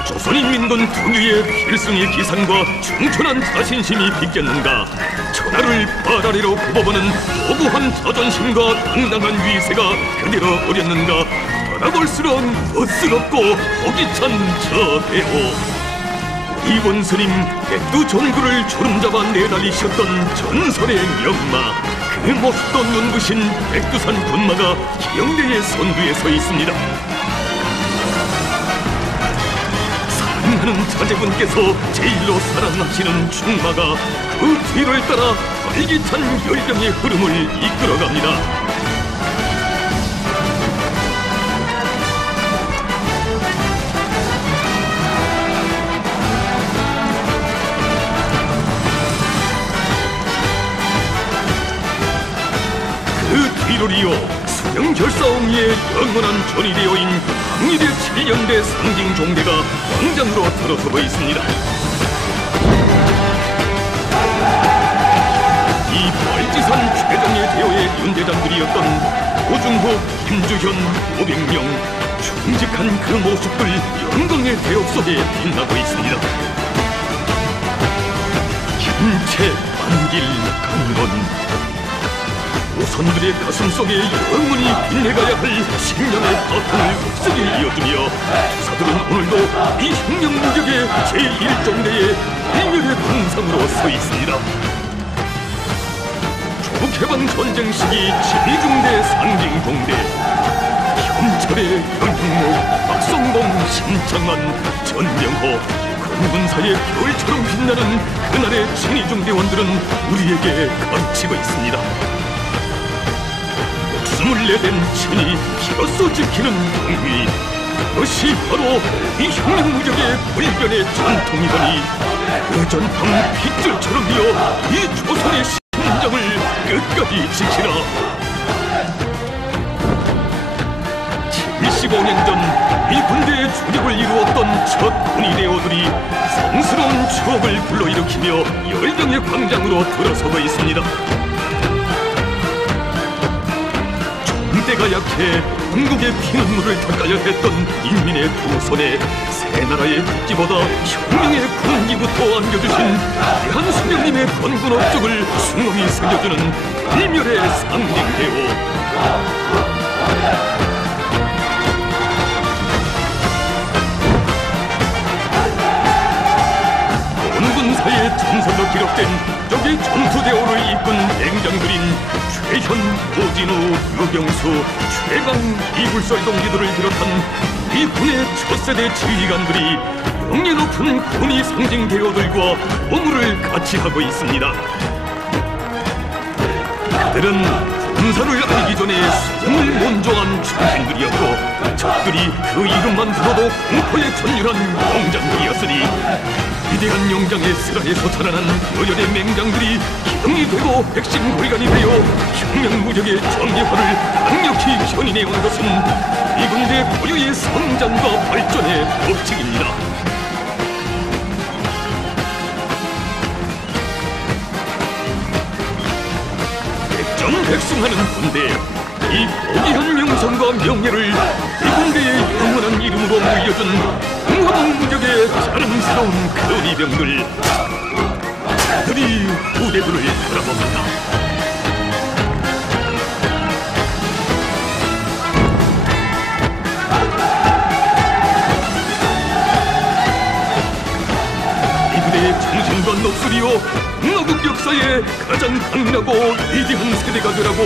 조선인민군 특유의 필승의 기상과 충천한 자신심이 빗겼는가, 천하를 바다리로 굽어보는 고고한 자존심과 당당한 위세가 그대로 어렸는가, 바라볼수록 멋스럽고 호기찬 저 배호. 이번 스님 백두 전구를 주름잡아 내달리셨던 전설의 명마, 그 모습도 눈부신 백두산 군마가 기영대의 선두에 서 있습니다. 사랑하는 자제분께서 제일로 살아나시는 충마가 그 뒤를 따라 활기찬 열병의 흐름을 이끌어갑니다. 뒤를 이어 수령결사옹리의 영원한 전이되어인 항일의 7년대 상징 종대가 광장으로 들어서고 있습니다. 이 발지산 최정예 대호의 윤대장들이었던 오중호, 김주현, 오백명, 충직한 그 모습들 영광의 대업 속에 빛나고 있습니다. 김채, 안길, 강건, 조선들의 가슴 속에 영원히 빛내가야 할 신념의 바탕을 흡수게 이어주며 투사들은 오늘도 이 혁명무적의 제1종대의 일멸의 동상으로 서 있습니다. 조국해방 전쟁 시기 제2중대 상징종대, 현철의 연형목, 박성봉, 심창환, 전명호, 건군사의 별처럼 빛나는 그날의 제2중대원들은 우리에게 가르치고 있습니다. 목숨을 내댄 친히 피로써 지키는 정의, 그것이 바로 이 혁명무적의 불변의 전통이더니 그 전통 핏줄처럼 이어 이 조선의 심장을 끝까지 지키라. 75년 전 이 군대의 주력을 이루었던 첫 군인대원들이 성스러운 추억을 불러일으키며 열병의 광장으로 들어서고 있습니다. 때가 약해 한국의 피눈물을 닦아야 했던 인민의 두 손에 새 나라의 국기보다 혁명의 군기부터 안겨주신 대한 수령님의 건군 업적을 숭엄히 새겨주는 일멸의 상징대호. 건군사의 전설로 기록된 적의 전투대오를 이끈 맹장들인 최현, 오진우, 유병수, 최강, 이불설 동지들을 비롯한 이 군의 첫세대 지휘관들이 영예 높은 군의 상징 대오들과 공무를 같이 하고 있습니다. 그들은 군사를 알기 전에 수정을 먼저한 중신들이었고 적들이 그 이름만 들어도 공포에 전율한 용장들이었으니 위대한 용장의 슬하에서 자라난 여열의 맹장들이 기둥이 되고 백심고리관이 되어 혁명무적의 정예화를 강력히 견인해온 것은 이 군대 고유의 성장과 발전의 법칙입니다. 백전백승하는 군대, 이 고귀한 명성과 명예를 이 군대의 영원한 이름으로 물려준 응화동무적의 자랑스러운 거리병들, 그들이 부대들을 바라봅니다. 이 부대의 정신과 녹슬이요 한국 역사의 가장 강인하고 위대한 세대가 되라고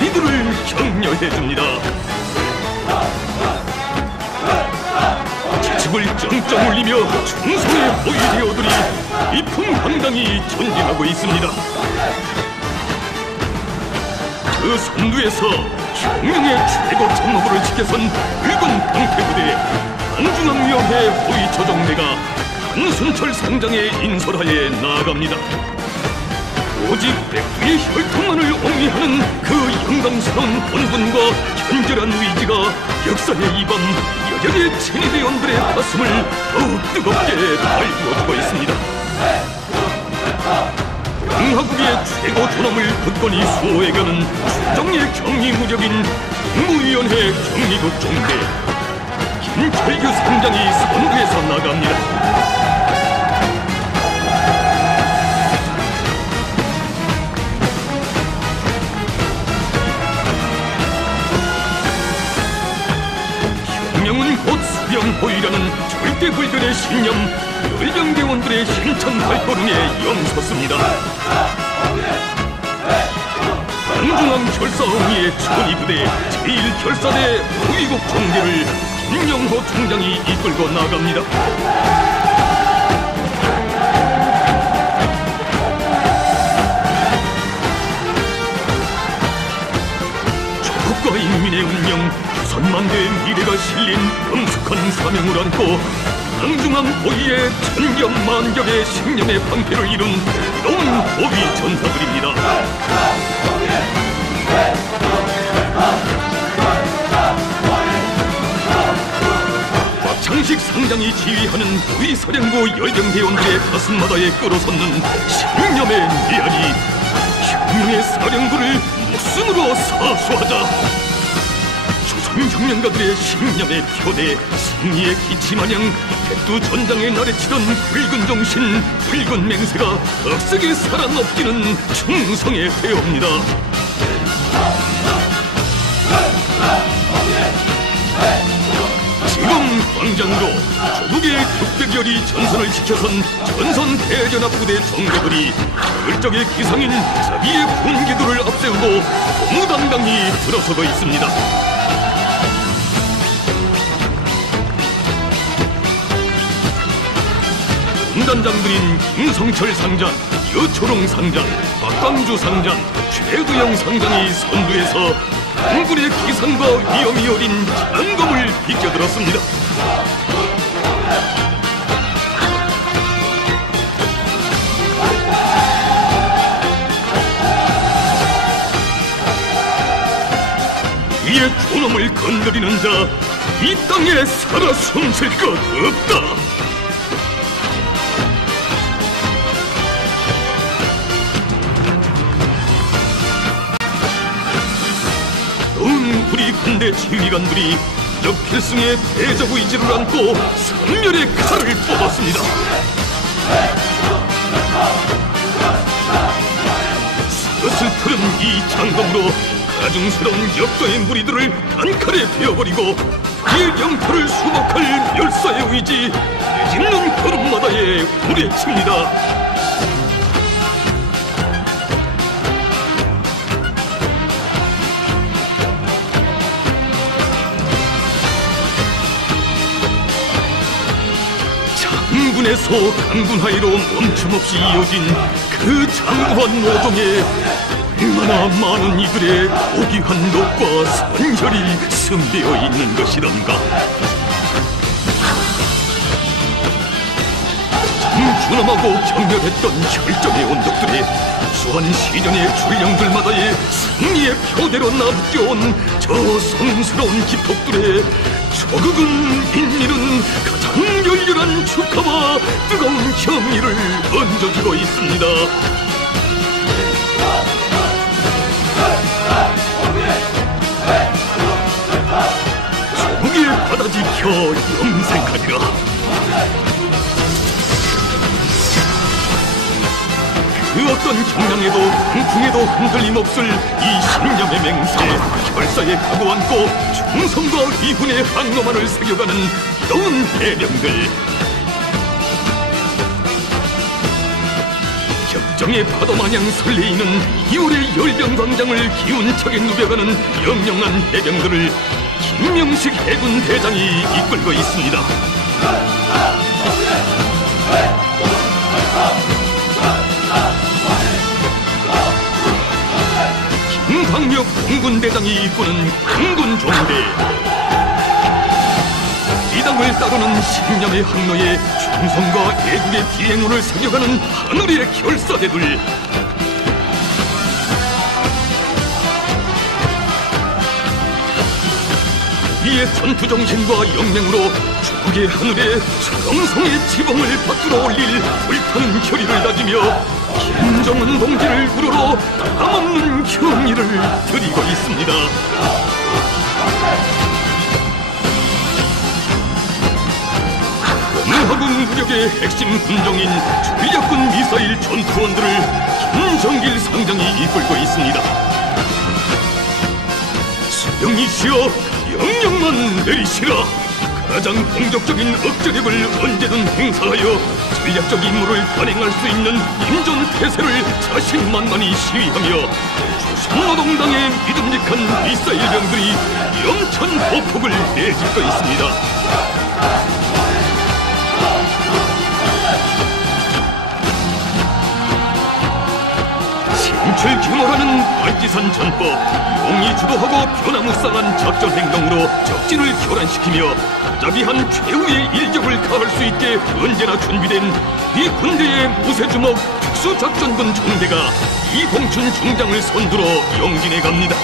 이들을 격려해줍니다. 지축을 쩡쩡 울리며 충성의 호위대어들이 이품당당히 전진하고 있습니다. 그 선두에서 혁명의 최고 참모부를 지켜선 붉은 방패부대 한중앙위원회 호위조정대가 한순철 상장의 인솔하에 나아갑니다. 오직 백두의 혈통만을 옹리하는 그 영광스러운 본분과 견결한 의지가 역사의 이밤 여전히 친위대원들의 가슴을 더욱 뜨겁게 달구어주고 있습니다. 영하국의 최고 존엄을 굳건히 수호해가는 최정예 경리무적인 국무위원회 경리국종대 김철규 상장이 선두에서 나갑니다. 신념, 열병대원들의 힘찬 발걸음에 영섰습니다. 한중앙 결사의의 천이부대 제1결사대 의국 정대를 김영호 총장이 이끌고 나갑니다. 조국과 인민의 운명, 조선만대의 미래가 실린 엄숙한 사명을 안고 한중앙 보위의 천겹만겹의 신념의 방패를 이룬 이로운 보위 전사들입니다. 곽창식 상장이 지휘하는 보위 사령부 열병대원들의 가슴마다에 끌어섰는 신념의 메아리, 혁명의 사령부를 목숨으로 사수하자. 조선혁명가들의 신념의 표대, 승리의 기치마냥 백두 전장에 나래치던 붉은 정신, 붉은 맹세가 억세게 살아넘기는 충성의 대업니다. 지금 광장으로 조국의 600여리 전선을 지켜선 전선 대전합부대 정대들이 결적의 기상인 자기의 군기도를 앞세우고 고무당당히 들어서고 있습니다. 군단장들인 김성철 상장, 여초롱 상장, 박광주 상장, 최두영 상장이 선두에서 한군의 기상과 위험이 어린 장검을 비껴들었습니다. 이의 존엄을 건드리는 자, 이 땅에 살아 숨쉴 것 없다. 우리 군대 지휘관들이 역필승의 대적 의지를 안고 선멸의 칼을 뽑았습니다. 서슬프른 이 장검으로 가중스러운 역도의 무리들을 단칼에 베어버리고 이 영토를 수복할 열사의 의지, 뒤집는 걸음마다에 우레칩니다. 장군에서 강군하이로 멈춤없이 이어진 그 장구한 노동에 얼마나 많은 이들의 고귀한 녹과 선혈이 숨되어 있는 것이던가. 참 준엄하고 격렬했던 혈전의 언덕들에 수한 시련의 출령들마다의 승리의 표대로 납겨온 저 성스러운 기폭들에 조국은 인민은 가장 열렬한 축하와 뜨거운 경의를 얹어주고 있습니다. 조국의 바다 지켜 영생하리라. 그 어떤 경량에도 풍풍에도 흔들림 없을 이 신념의 맹세, 결사의 각오 안고 충성과 이훈의 항로만을 새겨가는 이로운 해병들. 격정의 파도마냥 설레이는 2월의 열병광장을 기운차게 누벼가는 영영한 해병들을 김명식 해군 대장이 이끌고 있습니다. 김광력 공군대장이 이끄는 공군종대. 이 당을 따르는 신념의 항로에 충성과 애국의 비행운을 새겨가는 하늘의 결사대들. 이의 전투정신과 역량으로 조국의 하늘에 정성의 지붕을 받들어 올릴 불타는 결의를 다지며 김정은 동지를 우러러 남없는 경의를 드리고 있습니다. 공화국 무력의 핵심 군종인 전략군 미사일 전투원들을 김정길 상장이 이끌고 있습니다. 수령이시여, 명령만 내리시라. 가장 공격적인 억제력을 언제든 행사하여 전략적 임무를 단행할 수 있는 임전태세를 자신만만히 시위하며 조선노동당의 믿음직한 미사일병들이 영천 보폭을 내짓고 있습니다. 신출규모라는 발지산 전법, 용이 주도하고 변화무쌍한 작전 행동으로 적진을 교란시키며 무자비한 최후의 일격을 가할 수 있게 언제나 준비된 이 군대의 무쇠주먹 특수작전군 중대가 이봉춘 중장을 선두로 영진해 갑니다.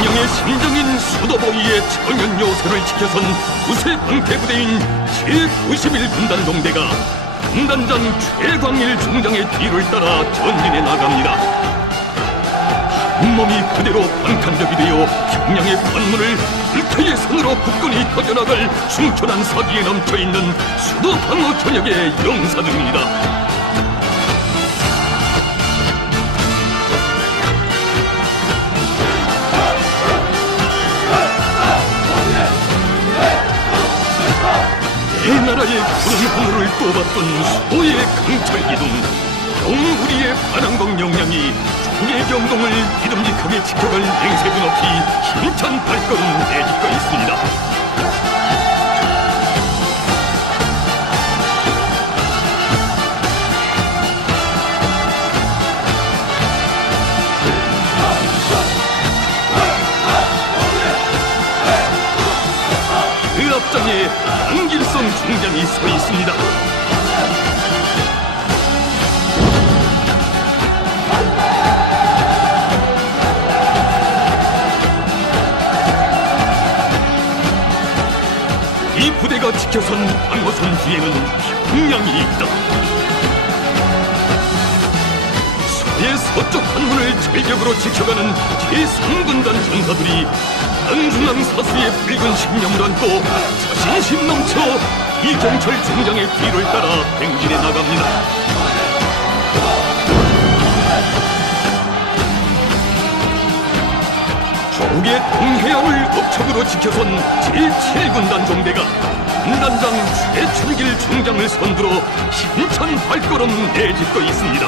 혁명의 심정인 수도보위의 천연 요새를 지켜선 우세 방패부대인 제91군단 동대가 군단장 최광일 중장의 뒤를 따라 전진해 나갑니다. 온몸이 그대로 방탄적이 되어 평양의 관문을 불태의 손으로 굳건히 터져나갈 충천한 사기에 넘쳐있는 수도 방어 전역의 용사들입니다. 이 나라의 푸른 하늘을 떠받던 수도의 강철기둥, 영우리의 반항공 역량이 중의 경동을 믿음직하게 지켜갈 맹세군 없이 힘찬 발걸음 내딛고 있습니다. 그 앞장에 안길성 중장이 서 있습니다. 이 부대가 지켜선 방어선 뒤에는 평양이 있다. 서해 서쪽 한문을 절벽으로 지켜가는 제3군단 전사들이 안중앙 사수의 붉은 신념을 안고 자신심 넘쳐 이경철 중장의 뒤를 따라 행진해 나갑니다. 조국의 동해안을 억척으로 지켜선 제7군단 종대가 군단장 최춘길 중장을 선두로 힘찬 발걸음 내딛고 있습니다.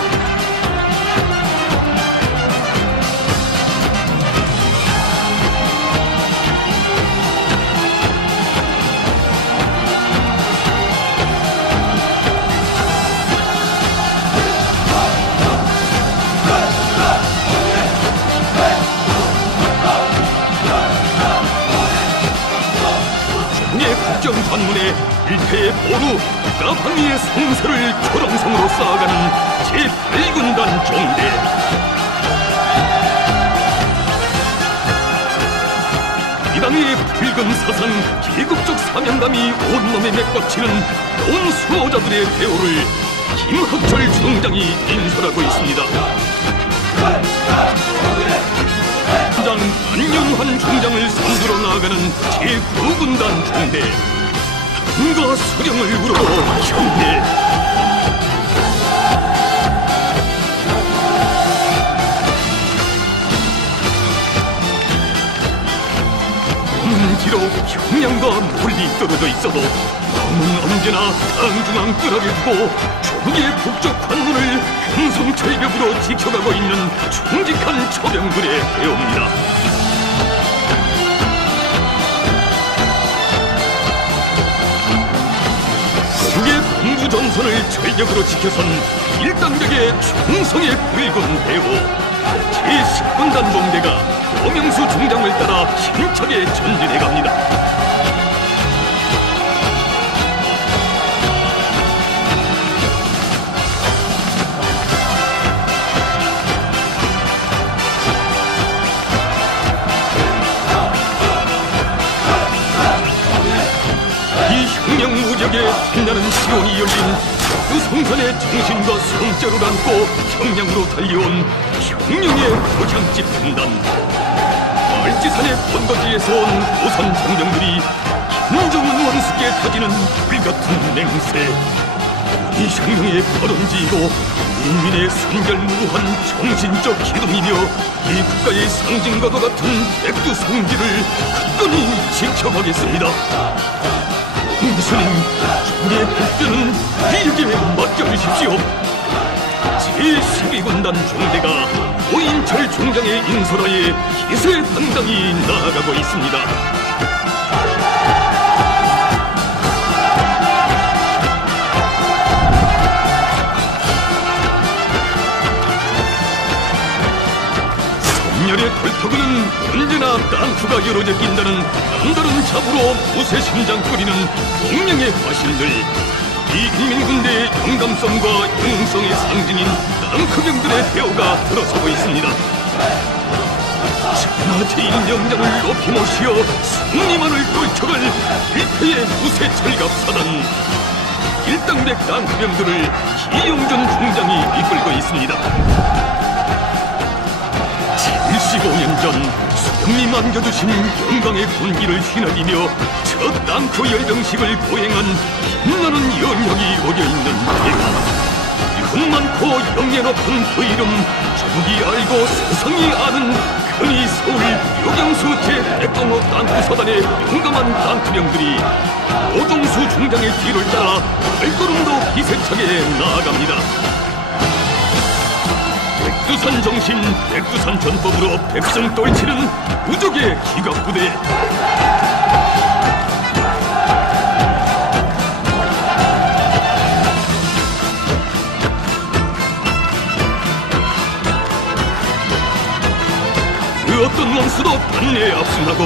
관문에 일패의 보루, 까방이의 성세를 초롱성으로 쌓아가는 제8군단 종대. 이당의 붉은 사상, 계급적 사명감이 온몸에 맥박치는 온 수호자들의 대우를 김학철 중장이 인솔하고 있습니다. 중장 안영환 중장을 선두로 나아가는 제9군단 중대. 당과 수령을 우러 경례. 비록 평양과 멀리 떨어져 있어도 마음은 언제나 당중앙 뜰하게 두고 조국의 북쪽 관문을 금성철벽으로 지켜가고 있는 충직한 초병들의 배우입니다. 조국의 동부전선을 절벽으로 지켜선 일당백의 충성의 붉은 배우 제10군단 동대가 오명수 중장을 따라 힘차게 전진해 갑니다. 이 혁명무적에 빛나는 시온이 열린 그 성산의 정신과 성자를 안고 평양으로 달려온 혁명의 고향집 군단. 발지산의 본거지에서 온 조선 장병들이 김정은 원수께 터지는 불같은 맹세. 이 혁명의 발원지이고 인민의 순결무한 정신적 기둥이며 이 국가의 상징과도 같은 백두성지를 굳건히 지켜가겠습니다. 공수님, 우리의 백두는 위력에 맡겨주십시오. 제12군단 중대가 오인철 중장의 인솔하에 기세 당당히 나아가고 있습니다. 선열의 돌파구는 언제나 땅수가 이루어져 낀다는 남다른 잡으로 무쇠심장 끓이는 동명의 화신들. 이 인민군대의 용감성과 영웅성의 상징인 땅크병들의 대우가 들어서고 있습니다. 천하 제1영장을 높이 모시어 승리만을 떨쳐갈 일패의 무쇠철갑 사단. 일당백 땅크병들을 기영전 중장이 이끌고 있습니다. 75년 전 수령님 안겨주신 영광의 군기를 휘날리며 첫 땅크 열병식을 보행한 힘나는 연혁이 어려있는 대가. 이름 많고 영예 높은 그 이름 조국이 알고 세상이 아는 근위 서울 요경수 제105 땅크 사단의 용감한 땅크병들이 오종수 중장의 뒤를 따라 발걸음도 기세차게 나아갑니다. 백두산 정신, 백두산 전법으로 백성 떨치는 무적의 기갑부대. 그 어떤 원수도 반내에 압승하고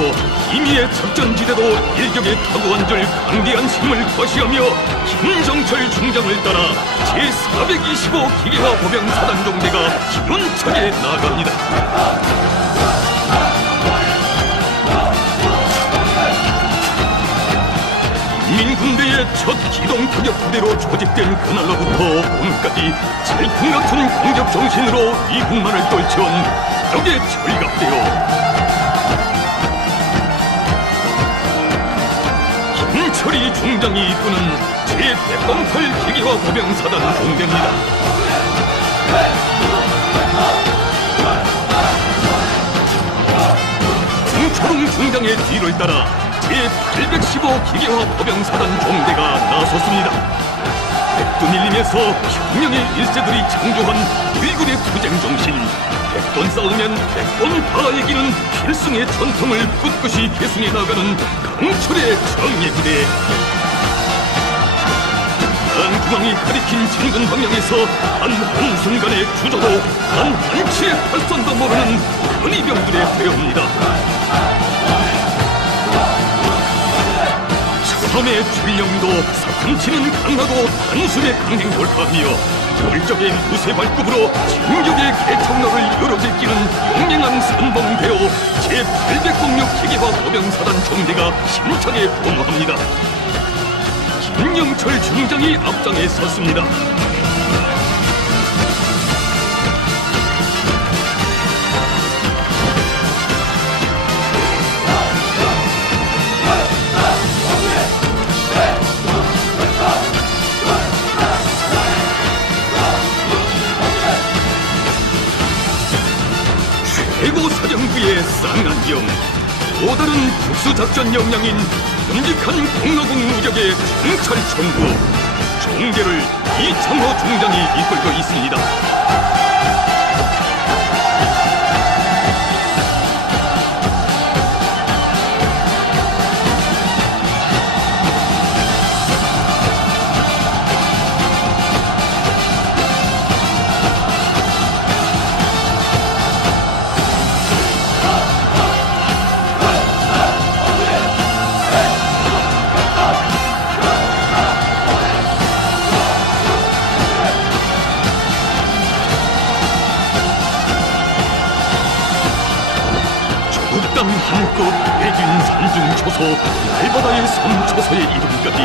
임의의 작전지대도 일격에 타고 앉을 강대한 힘을 과시하며 김정철 중장을 따라 제425 기계화 보병 사단 종대가 기운차게 나아갑니다. 인민군대의 첫 기동타격 부대로 조직된 그날로부터 오늘까지 질풍같은 공격 정신으로 이국만을 떨쳐온 적의 철갑대요. 김철이 중장이 이끄는 제108 기계화 보병사단 종대입니다. 김철웅 중장의 뒤를 따라 제815 기계화 보병사단 종대가 나섰습니다. 백두밀림에서 혁명의 일세들이 창조한 일군의 투쟁 정신, 100번 싸우면 100번 다 이기는 필승의 전통을 꿋꿋이 계승해 나가는 강철의 정예부대. 안구망이 가리킨 진근 방향에서 단 한순간의 주저도 단 한치의 발선도 모르는 근위병들의 대우입니다. 처음의 출령도 사탐치는 강하고 단숨에 강행 돌파하며 열적의 무쇠 발급으로 진격의 개척로를 여러 제끼는 용맹한 선봉대오 제806 기계화 보병사단 정대가 힘차게 보노합니다. 김영철 중장이 앞장에 섰습니다. 최고사령부의 쌍안경, 또 다른 특수작전 역량인 끔찍한 공로군 무적의 정찰총부 종대를 이창호 중장이 이끌고 있습니다. 한껏 외진 산중 초소, 날바다의 섬 초소의 이름까지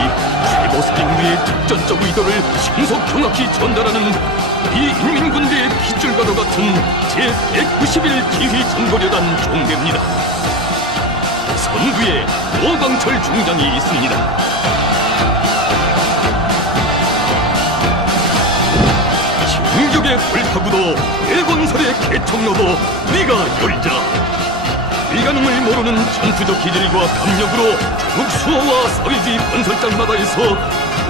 최고사령부의 작전적 의도를 신속 정확히 전달하는 이 인민군대의 핏줄과도 같은 제191 기휘 전거려단 종대입니다. 선두에 노광철 중장이 있습니다. 진격의 불타구도 대건설의 개척로도 네가 열자. 불가능을 모르는 전투적 기질과 감력으로 조국 수호와 사회주의 건설장마다에서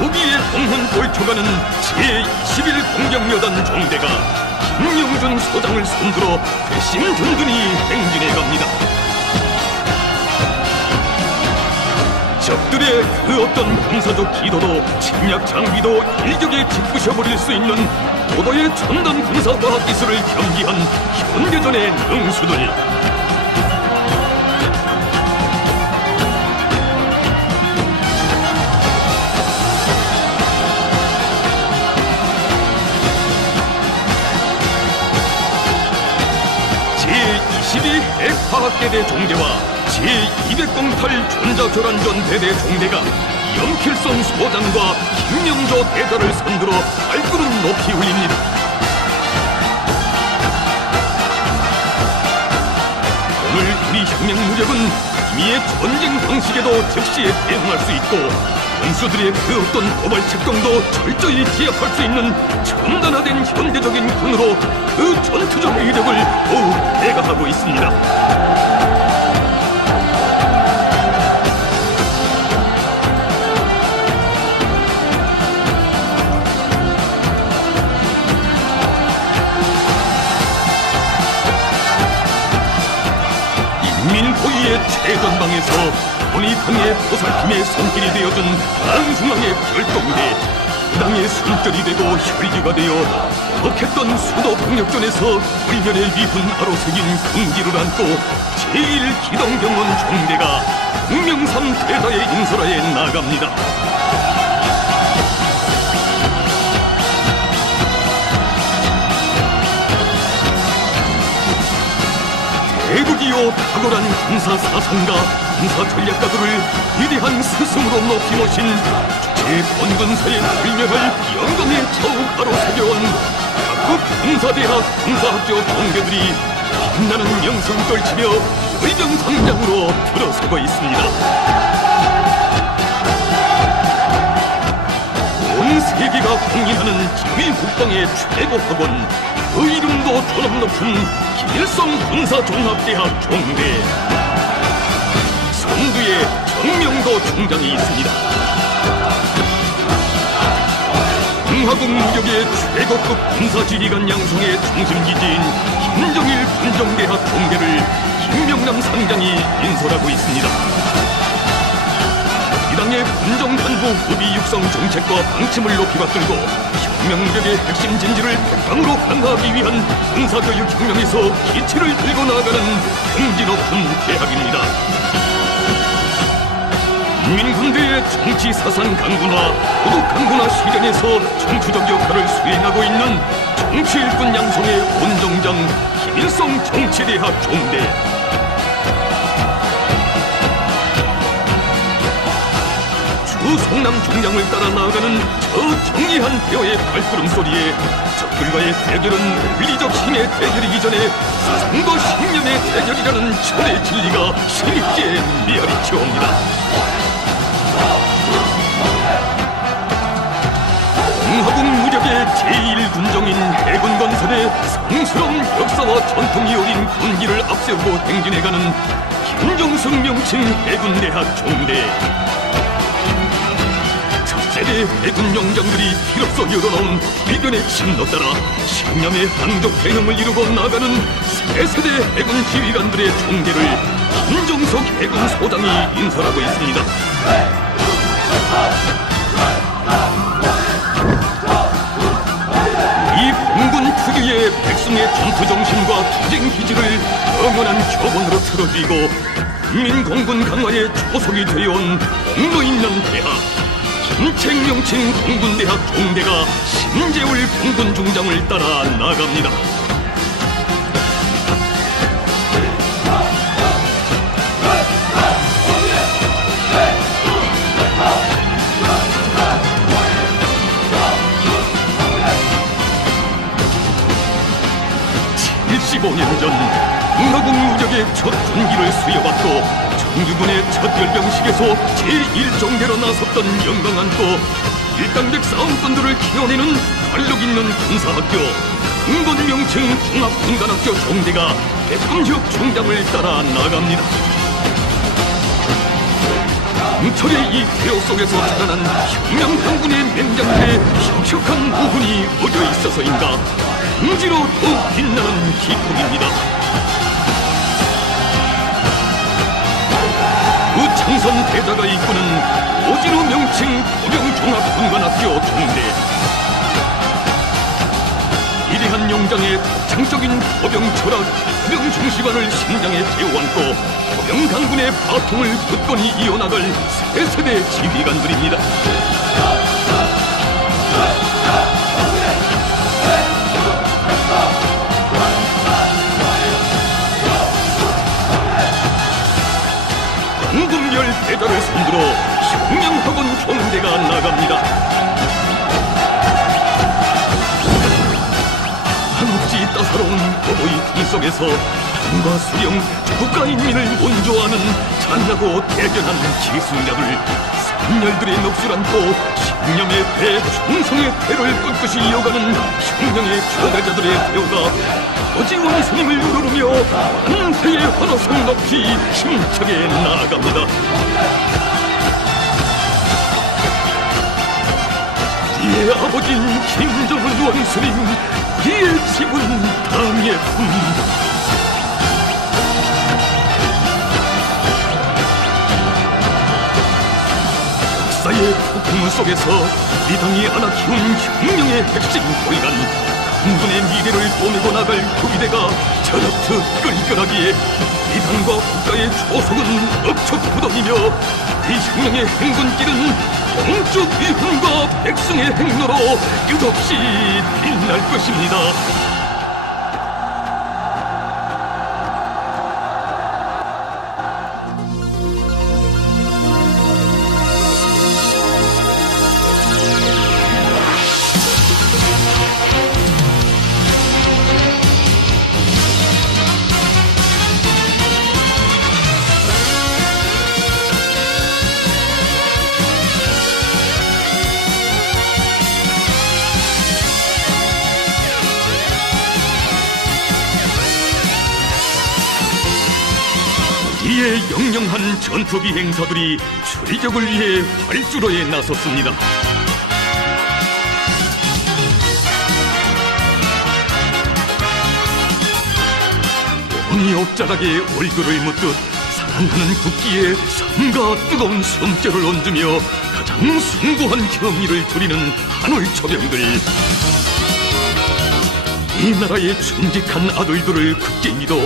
우기의 공훈 돌켜가는 제21 공경여단 종대가 김영준 소장을 손들어 회심 든든히 행진해갑니다. 적들의 그 어떤 군사적 기도도 침략 장비도 일격에 짓부셔버릴 수 있는 고도의 첨단 군사과학 기술을 겸비한 현대전의 능수들. 제22 핵화학대대 종대와 제208 전자교란전 대대 종대가 염필성 소장과 김명조 대대를 선두로 발걸음 높이 올립니다. 오늘 우리 혁명 무력은 이미의 전쟁 방식에도 즉시에 대응할 수 있고 군수들의 그 어떤 도발 책동도 철저히 기압할 수 있는 첨단화된 현대적인 군으로 그 전투적 위력을 더욱 배가하고 있습니다. 인민포위의 최전방에서 본이당의 보살핌의 손길이 되어준 안중앙의 별동대, 그 당의 숨결이 되고 혈류가 되어 벅했던 수도 병력전에서 불면의 위훈 아로 새긴 긍지를 안고 제1기동병원 종대가 흥명삼 대다의 인설하에 나갑니다. 대국이요 탁월한 군사 사상가, 군사 전략가들을 위대한 스승으로 높이 모신 주체 본군사에 불명할 영광의 자우가로 새겨온 각국 군사대학 군사학교 동대들이 빛나는 명성을 떨치며 의정상장으로 들어서고 있습니다. 온 세계가 공인하는 지휘국방의 최고 학원, 그 이름도 존엄 높은 김일성 군사종합대학 종대. 선두에 정명도 중장이 있습니다. 공화국 무력의 최고급 군사지휘관 양성의 중심기지인 김정일 군정대학 종대를 김명남 상장이 인솔하고 있습니다. 이 당의 군정 간부 후비 육성 정책과 방침을 높이 받들고 혁명무력의 핵심 진지를 백방으로 강화하기 위한 군사교육 혁명에서 기치를 들고 나아가는 경지 높은 대학입니다. 인민군대의 정치 사상 강군화, 도덕 강군화 실현에서 전투적 역할을 수행하고 있는 정치 일꾼 양성의 원정장 김일성 정치대학 종대. 주 성남 중장을 따라 나아가는 저 정의한 대어의 발걸음 소리에 적들과의 대결은 물리적 힘의 대결이기 전에 사상과 신념의 대결이라는 철의 진리가 힘있게 메아리쳐옵니다. 공화국 무력의 제1군정인 해군건설의 성스러운 역사와 전통이 어린 군기를 앞세우고 행진해가는 김정숙 명칭 해군대학 종대. 첫세대 해군 용장들이 피로써 열어놓은 비변의 침노 따라 신념의 항적 대형을 이루고 나가는 세세대 해군 지휘관들의 종대를 김정석 해군 소장이 인솔하고 있습니다. 이 공군 특유의 백성의 전투 정신과 투쟁 기질을 영원한 교본으로 틀어주고 국민공군 강화에 초석이 되어온 공로 있는 대학 김책명칭 공군대학 종대가 신재울 공군 중장을 따라 나갑니다. (75년) 전 공화국 무력의 첫 군기를 수여받고 광주군의 첫 열병식에서 제1종대로 나섰던 영광한 또 일당백 싸움꾼들을 키워내는 활력 있는 군사학교 강건 명칭 종합군관학교 종대가 백감혁 총장을 따라 나갑니다. 강철의 이 태호 속에서 자라난 혁명당군의 맹장들의 혁혁한 부분이 묻어 있어서인가 강지로 더욱 빛나는 기품입니다. 그 창선 대자가 이끄는 오진우 명칭 포병종합군관학교 종대. 위대한 용장의 독창적인 포병 철학, 포병 중시관을 심장에 태워안고 포병 강군의 바통을 굳건히 이어나갈 새 세대 지휘관들입니다. 황금별 대자를 손들어 혁명학원 경대가 나갑니다. 한없이 따사로운 어버이 품 속에서 당과 수령, 국가인민을 온조하는 찬나고 대견한 기술자들, 선열들의 넋을 안고 신념의 배, 충성의 배를 꿋꿋이 이어가는 혁명의 교대자들의 배우가 아버지 원수님을 누르며 한패의 환호성 높이 힘차게 나아갑니다. 우리의 아버진 김정은 원수님, 우리의 집은 당의 품. 역사의 폭풍 속에서 이 당이 안아 키운 혁명의 핵심 골간 강군의 미래를 떠내고 나갈 구비대가 저렇듯 끈끈하기에 이 당과 국가의 조속은 억척 굳어이며 이 혁명의 행군길은 영적 위훈과 백성의 행로로 끝없이 빛날 것입니다. 이에 영영한 전투 비행사들이 출격을 위해 활주로에 나섰습니다. 몸이 옥자락에 얼굴을 묻듯 살아나는 국기에 삼가 뜨거운 숨결을 얹으며 가장 숭고한 경의를 드리는 한올 초병들. 이 나라의 충직한 아들들을 굳게 믿어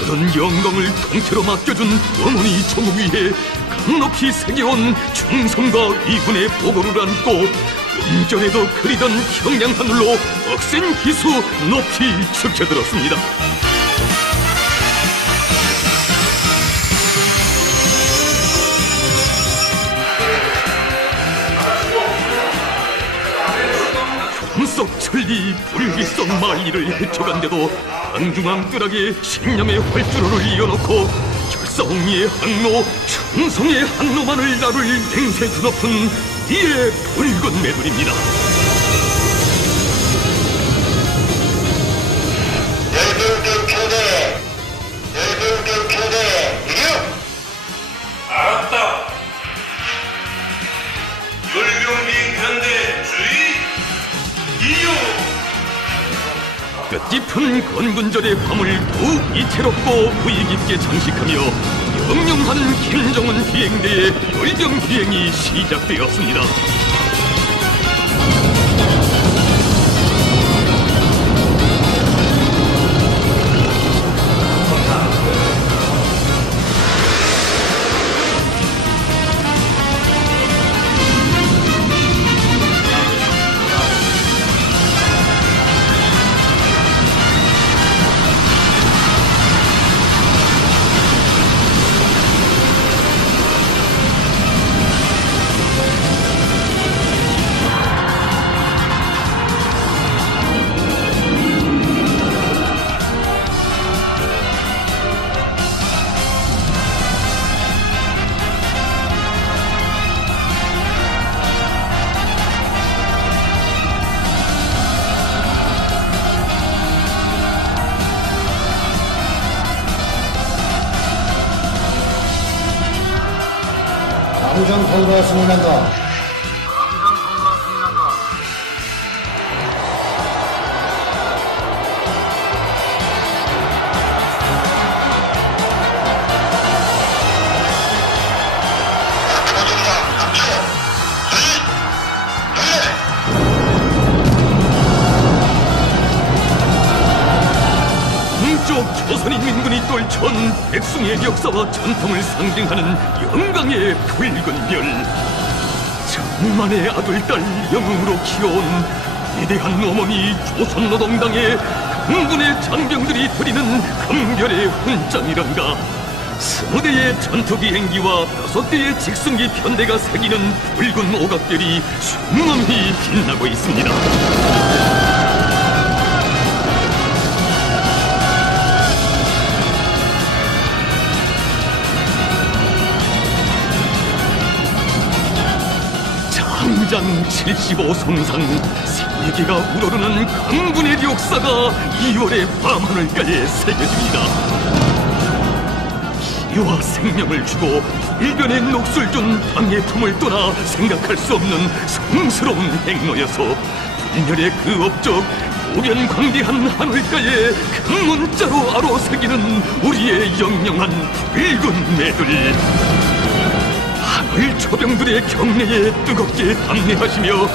그런 영광을 통째로 맡겨준 어머니 조국 위에 강높이 새겨온 충성과 위훈의 보고를 안고 음전에도 그리던 형량하늘로 억센 기수 높이 지켜들었습니다. 속 천리 불기성 만리를 헤쳐간데도 안중앙 뜰하게 신념의 활주로를 이어놓고 결사홍리의 항로, 충성의 항로만을 나를 맹세 드높은 이의 붉은 매들입니다. 열병대 교대 이겨! 알았다. 열병대 편대 주의 뜻깊은 건군절의 밤을 더욱 이채롭고 부익있게 장식하며 영영한 김정은 비행대의 열병 비행이 시작되었습니다. 부정 통과 승인한다. 조선인민군이 떨쳐온 백숭의 역사와 전통을 상징하는 영광의 붉은 별. 천만의 아들, 딸 영웅으로 키워온 위대한 어머니 조선노동당의 강군의 장병들이 드리는 금별의 훈장이란가. 20대의 전투 비행기와 5대의 직승기 편대가 새기는 붉은 오각별이 순엄히 빛나고 있습니다. 장장 75손상 세계가 우러르는 강군의 역사가 2월의 밤하늘가에 새겨집니다. 기와 생명을 주고 일변의 녹슬 준 땅의 품을 떠나 생각할 수 없는 성스러운 행로여서 불멸의 그 업적 오변광대한 하늘가에 큰 문자로 아로새기는 우리의 영영한 붉은 매들. 하늘 초병들의 경례에 뜨겁게 감내하시며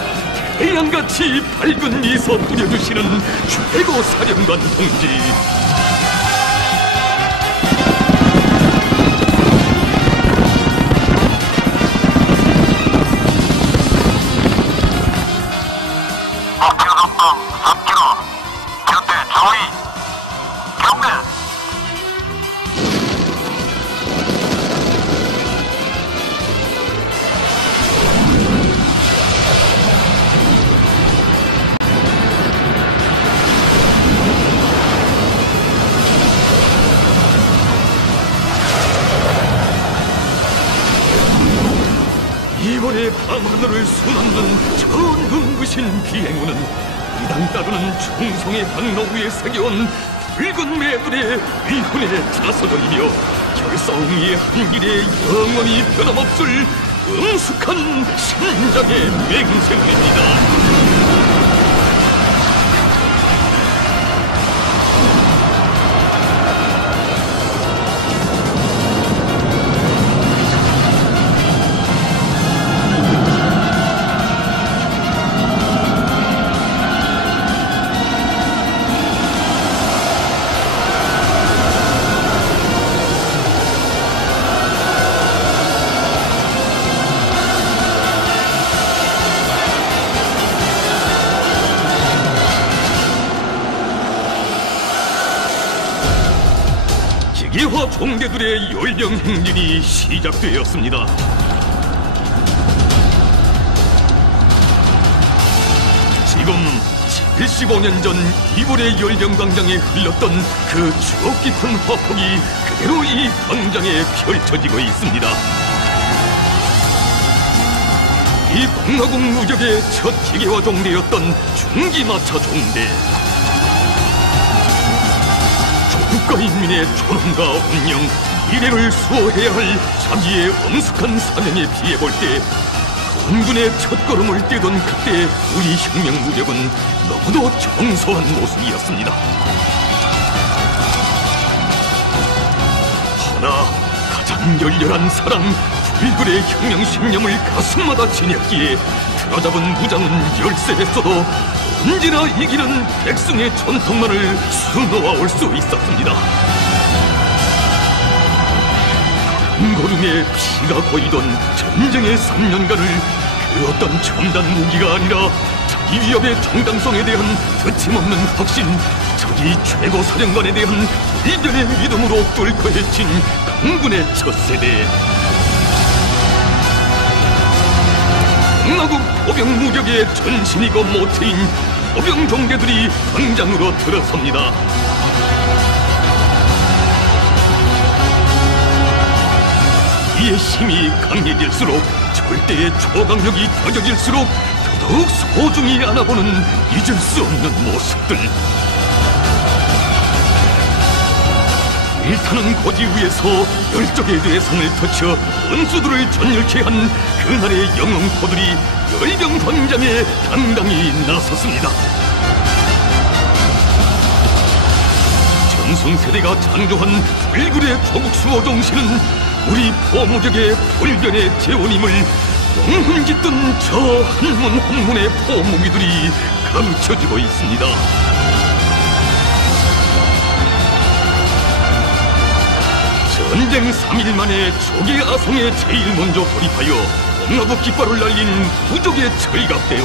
태양같이 밝은 미소 뿌려주시는 최고 사령관 동지. 목표 전방 3km 현대 좌위 경례. 이번에 밤하늘을 수놓는 저 눈부신 비행우는 이당 따르는 충성의 항로 위에 새겨온 붉은 매들의 위훈의 자서전이며 결사옹이의 한길에 영원히 변함없을 엄숙한 신장의 맹세문입니다. 기화 총대들의 열병 행진이 시작되었습니다. 지금 75년 전 이볼의 열병광장에 흘렀던 그 추억 깊은 화폭이 그대로 이 광장에 펼쳐지고 있습니다. 이 공화국 무적의 첫 기계화 종대였던 중기마차 종대. 국가인민의 존엄과 운영, 미래를 수호해야 할 자기의 엄숙한 사명에 비해볼 때 건군의 첫걸음을 떼던 그때 우리 혁명 무력은 너무도 정소한 모습이었습니다. 허나 가장 열렬한 사랑, 불굴의 혁명 신념을 가슴마다 지녔기에 틀어잡은 무장은 열세했어도 언제나 이기는 백성의 전통만을 수놓아올 수 있었습니다. 걸음에 피가 고이던 전쟁의 3년간을 그 어떤 첨단 무기가 아니라 자기 위협의 정당성에 대한 거침없는 확신, 자기 최고 사령관에 대한 이변의 믿음으로 뚫고 헤친 강군의 첫 세대. 공화국 포병 무력의 전신이고 모태인 포병 종대들이 광장으로 들어섭니다. 이의 힘이 강해질수록 절대의 초강력이 켜져질수록 더더욱 소중히 안아보는 잊을 수 없는 모습들. 일타는 고지 위에서 열적의 뇌성을 터쳐 원수들을 전멸케 한 그날의 영웅포들이 열병광장에 당당히 나섰습니다. 전승세대가 창조한 불굴의 조국수호 정신은 우리 포무적의 불변의 재원임을 용훈짓던 저 한문 한문의 포무기들이 감춰주고 있습니다. 전쟁 3일 만에 조계 아성에 제일 먼저 돌입하여 봄나무 깃발을 날린 부족의 철갑대요.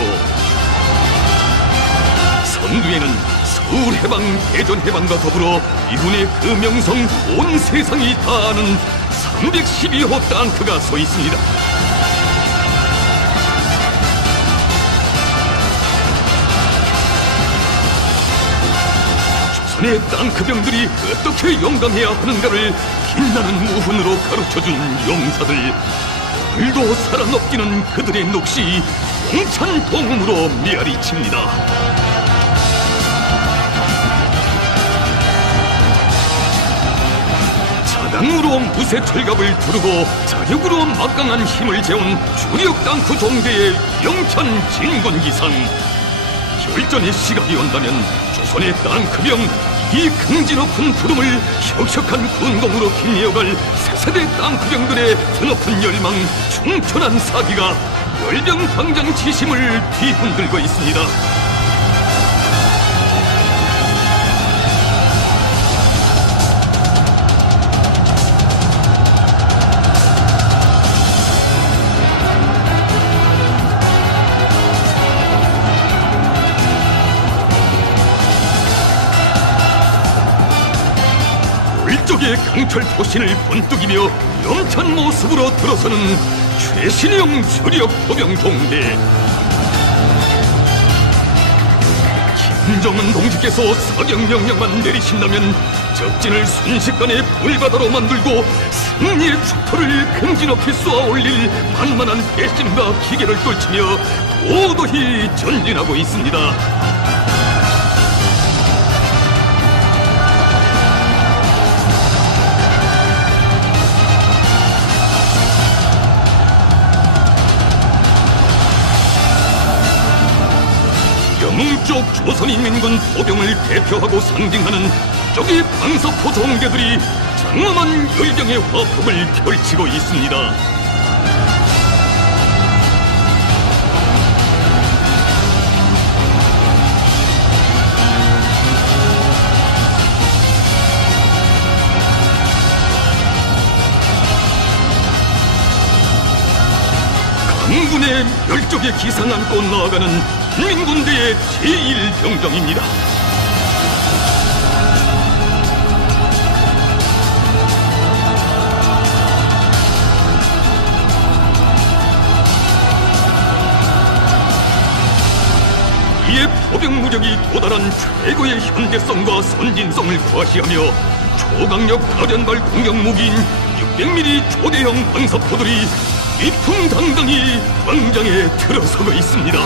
선두에는 서울해방, 대전해방과 더불어 이군의 그 명성 온 세상이 다 아는 312호 탱크가 서 있습니다. 조선의 탱크병들이 어떻게 용감해야 하는가를 빛나는 무훈으로 가르쳐준 용사들. 오늘도 살아넘기는 그들의 넋이 용찬 동음으로 메아리칩니다. 자강으로 무쇠 철갑을 두르고 자력으로 막강한 힘을 재운 주력 탱크 종대의 영찬 진군기상. 결전의 시각이 온다면 조선의 탱크병 이 긍지 높은 부름을 혁혁한 군공으로 빛내어갈 새세대 탱크병들의 드높은 열망, 충천한 사기가 열병광장 지심을 뒤흔들고 있습니다. 물적의 강철 포신을 번뜩이며 영찬 모습으로 들어서는 최신형 주력 포병 동대. 김정은 동지께서 사격 명령만 내리신다면 적진을 순식간에 불바다로 만들고 승리의 축포를 긍지 높이 쏘아 올릴 만만한 배심과 기계를 떨치며 도도히 전진하고 있습니다. 영웅적 조선인민군 포병을 대표하고 상징하는 적의 방사포 동대들이 장엄한 열병의 화폭을 펼치고 있습니다. 강군의 멸족의 기상 안고 나아가는 민군대의 제1병정입니다. 이에 포병 무력이 도달한 최고의 현대성과 선진성을 과시하며 초강력 가련발 공격 무기인 600mm 초대형 방사포들이 이풍당당히 광장에 들어서고 있습니다.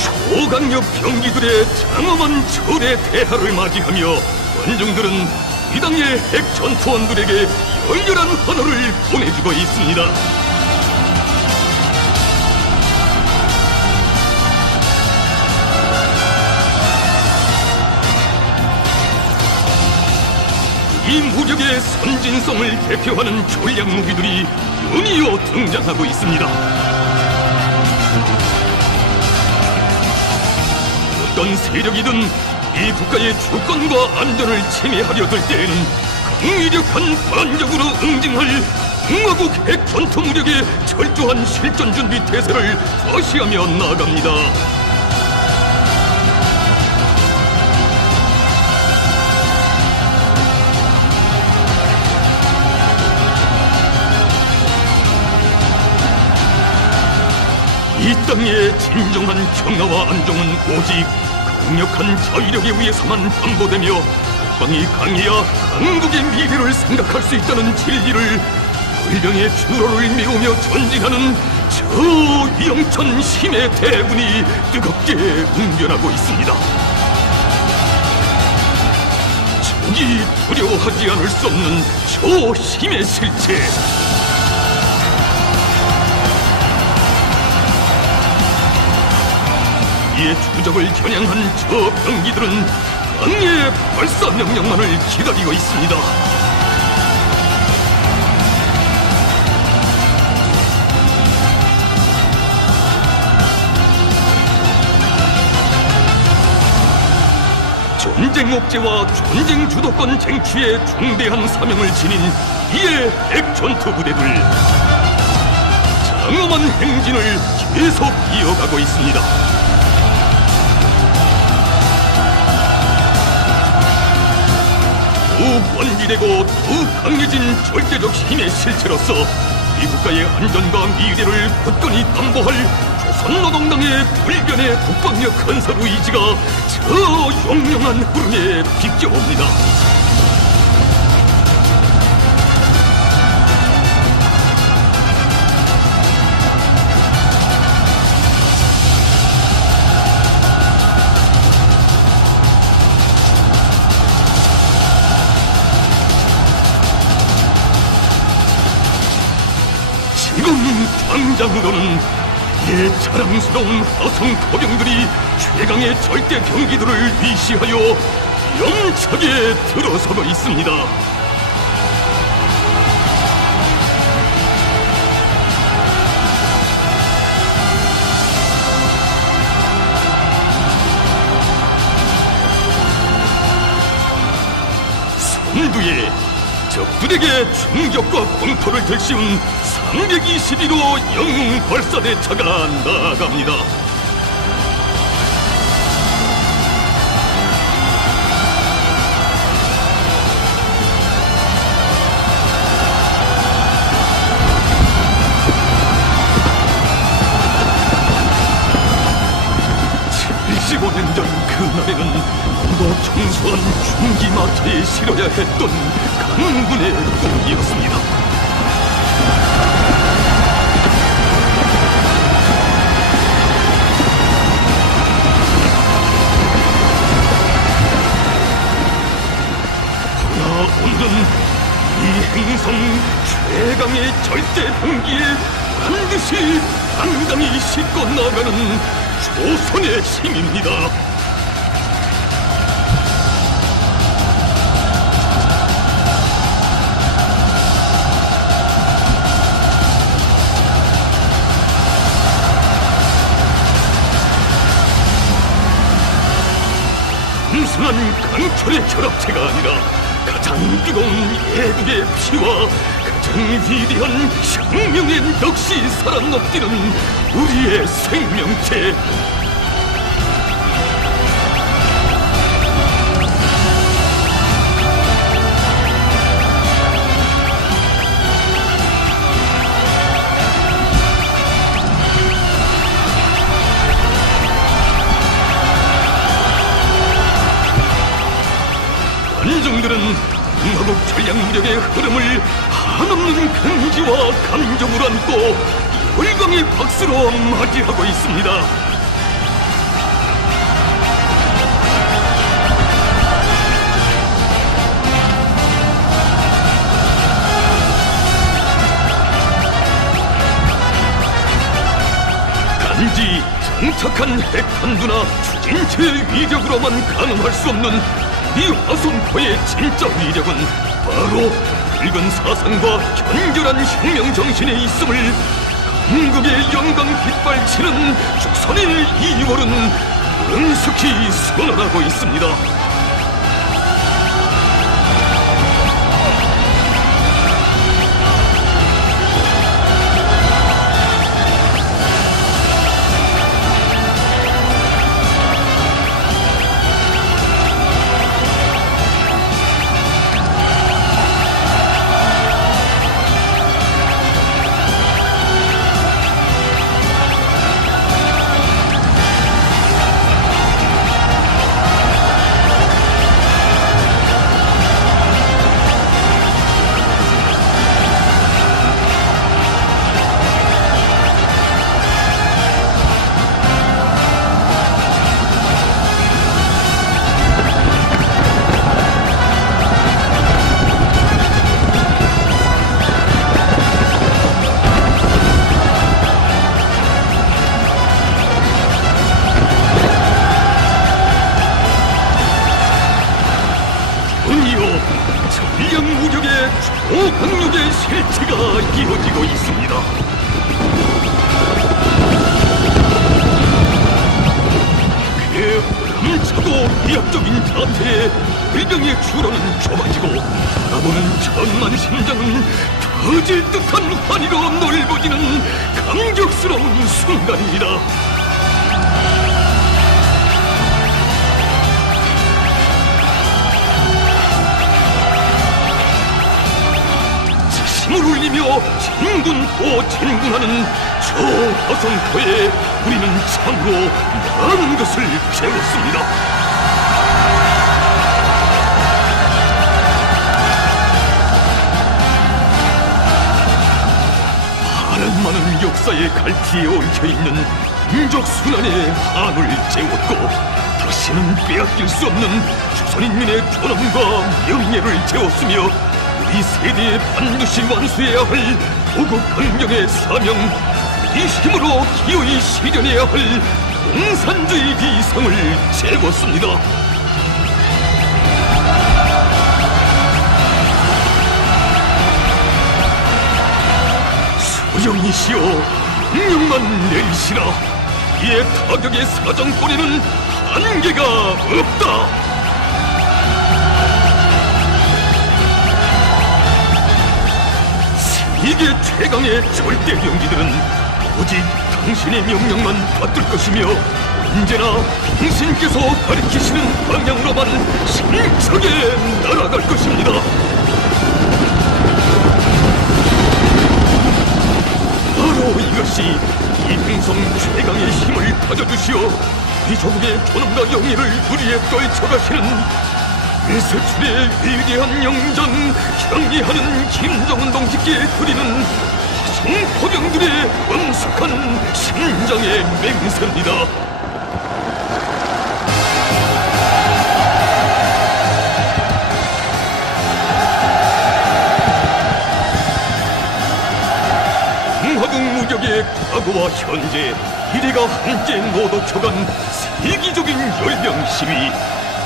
초강력 병기들의 장엄한 철의 대하를 맞이하며 관중들은 이 당의 핵 전투원들에게 열렬한 환호를 보내주고 있습니다. 이 무력의 선진성을 대표하는 전략 무기들이 연이어 등장하고 있습니다. 어떤 세력이든 이 국가의 주권과 안전을 침해하려 들 때에는 강위력한 반격으로 응징할 공화국 핵 전투 무력의 철저한 실전 준비 태세를 과시하며 나아갑니다. 이 땅의 왕의 진정한 평화와 안정은 오직 강력한 자위력에 의해서만 담보되며 국방이 강해야 한국의 미래를 생각할 수 있다는 진리를 열병의 주로를 메우며 전진하는 저 위영천 힘의 대군이 뜨겁게 웅변하고 있습니다. 적이 두려워하지 않을 수 없는 저 힘의 실체, 이에 주적을 겨냥한 저 병기들은 강의 발사 명령만을 기다리고 있습니다. 전쟁 억제와 전쟁 주도권 쟁취에 중대한 사명을 지닌 이에 핵전투 부대들, 장엄한 행진을 계속 이어가고 있습니다. 더욱 원기되고 더욱 강해진 절대적 힘의 실체로서 이 국가의 안전과 미래를 굳건히 담보할 조선노동당의 불변의 국방력 건설 의지가 저 용맹한 흐름에 비껴옵니다. 지금 당장으로는 이 자랑스러운 화성 포병들이 최강의 절대 병기들을 위시하여 영차게 들어서고 있습니다. 선두에 적들에게 충격과 공포를 들씌운 321호 영웅 발사대차가 나아갑니다. 전 그날에는 더 청소한 중기마차에 실어야 했던 강군의 꿈이었습니다. 그러나 오늘은 이 행성 최강의 절대 병기에 반드시 당당히 싣고 나가는 조선의 힘입니다. 단순한 강철의 결합체가 아니라 가장 뜨거운 애국의 피와 가장 위대한 혁명의 넋이 살아 넘뛰는 우리의 생명체. 관중들은 한국 전략 무력의 흐름을 한없는 긍지와 감정을 안고 열광의 박수로 맞이하고 있습니다. 단지 정착한 핵탄두나 추진체 위력으로만 가능할 수 없는 이 화성포의 진짜 위력은 바로 붉은 사상과 견결한 혁명 정신에 있음을 한국의 영광 빗발치는 조선의 2월은 명석히 선언하고 있습니다. 이어지고 있습니다. 그의 ram차고 위압적인 자태에 일병의 주로는 좁아지고 바라보는 천만 심장은 터질 듯한 환희로 넓어지는 감격스러운 순간입니다. 힘을 울리며 진군포 진군하는 저 화성포에 우리는 참으로 많은 것을 배웠습니다. 파란 많은 역사의 갈피에 얽혀있는 민족 순환의 한을 재웠고 다시는 빼앗길 수 없는 조선인민의 존엄과 명예를 재웠으며 우리 세대에 반드시 완수해야 할 도국 강령의 사명, 이 힘으로 기어이 실현해야 할 공산주의 비상을 재웠습니다. 소령이시여, 명령만 내리시라. 이에 타격의 사정권에는 한계가 없다. 이게 최강의 절대 병기들은 오직 당신의 명령만 받들 것이며 언제나 당신께서 가리키시는 방향으로만 힘차게 날아갈 것입니다. 바로 이것이 이 행성 최강의 힘을 가져주시어 이 조국의 존엄과 영예를 우리에 떨쳐가시는 일세출의 위대한 영전, 경리하는 김정은 동지께 드리는 화성포병들의 엄숙한 심장의 맹세입니다. 공화국 무력의 과거와 현재, 이래가 함께 노독혀간 세기적인 열병 시위,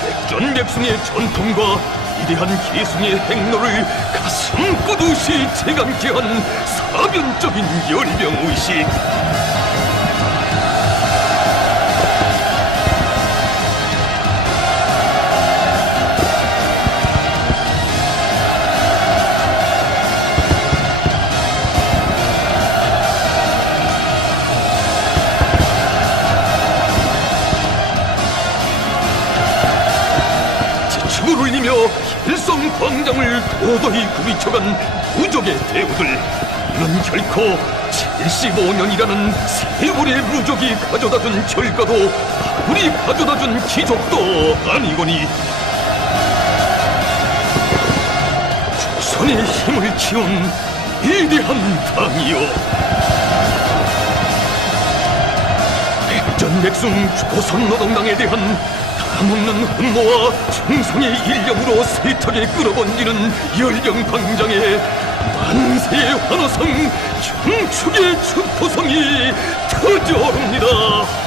백전백승의 전통과 위대한 계승의 행로를 가슴 뻗듯이 재감게 한 사변적인 열병의식. 일성 광장을 도도히 굽이쳐간 무적의 대우들, 이는 결코 75년이라는 세월의 무적이 가져다준 결과도 우리 가져다준 기적도 아니거니 조선의 힘을 키운 위대한 당이여, 백전백승 조선노동당에 대한 없는 흠모와 충성의 일념으로 세탁에 끌어번지는 열병광장에 만세의 환호성, 경축의 축포성이 터져옵니다.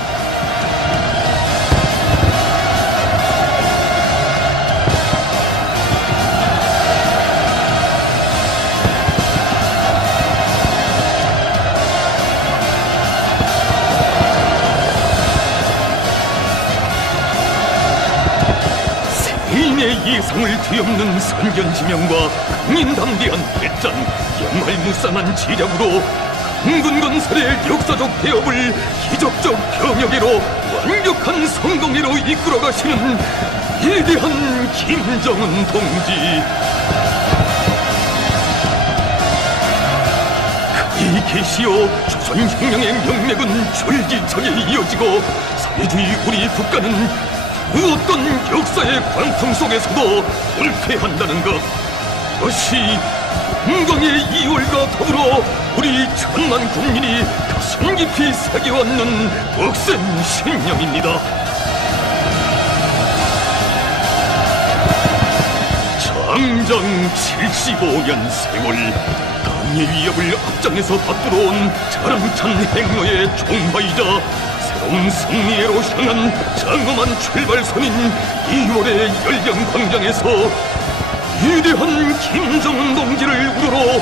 예상을 뒤엎는 선견지명과 강인담대한 배짱, 영할무쌍한 지략으로 흥군건설의 역사적 대업을 기적적 병역으로 완벽한 성공회로 이끌어가시는 위대한 김정은 동지. 그의 계시어 조선혁명의 명맥은 줄기차게 이어지고 사회주의 우리 국가는 그 어떤 역사의 광풍 속에서도 불쾌한다는 것, 그것이 영광의 2월과 더불어 우리 천만 국민이 가슴 깊이 새겨왔는 벅센 신념입니다. 장장 75년 세월, 당의 위협을 앞장에서 받들어온 자랑찬 행로의 종화이자 새로운 승리로 향한 장엄한 출발선인 2월의 열병광장에서 위대한 김정은 동지를 우러러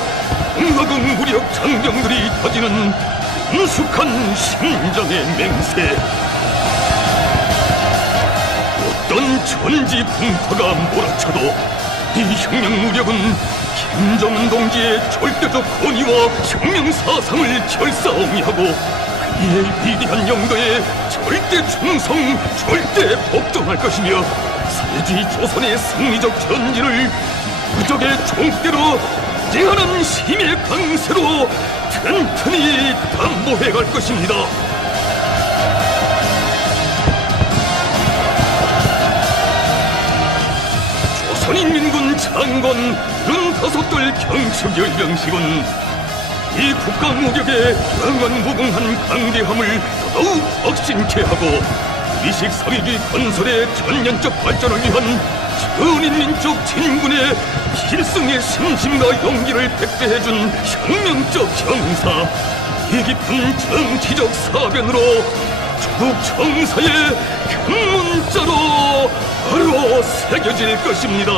공화국 무력 장병들이 가지는 엄숙한 심장의 맹세. 어떤 천지 풍파가 몰아쳐도 이 혁명 무력은 김정은 동지의 절대적 권위와 혁명 사상을 결사옹이하고 그의 위대한 영도에 절대 충성, 절대 복종할 것이며 세지 조선의 승리적 전진을 무적의 총대로 대하는 힘의 강세로 튼튼히 담보해 갈 것입니다. 조선인민군 장관 75돌 경축열병식은 이 국가무력의 영원 무궁한 강대함을 더더욱 확신케 하고 미식 사회주의 건설의 전면적 발전을 위한 전인민족 진군의 필승의 심심과 용기를 백배해준 혁명적 형사, 이 깊은 정치적 사변으로 조국 청사의 큰 문자로 바로 새겨질 것입니다.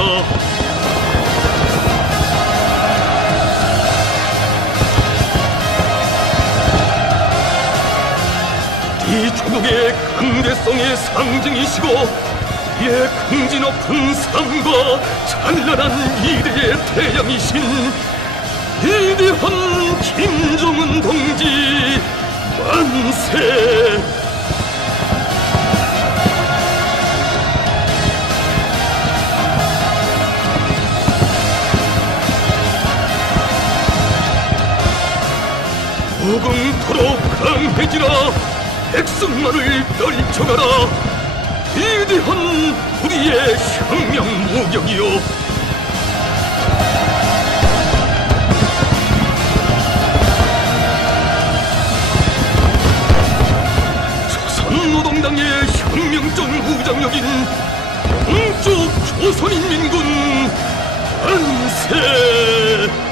이 조국의 강대성의 상징이시고 이의 긍지 높은 삶과 찬란한 미래의 태양이신 위대한 김정은 동지 만세! 무궁토록 강해지라 백성만을 떨쳐가라 위대한 우리의 혁명 무력이요. 조선노동당의 혁명적 무장력인 영적 조선인민군 만세!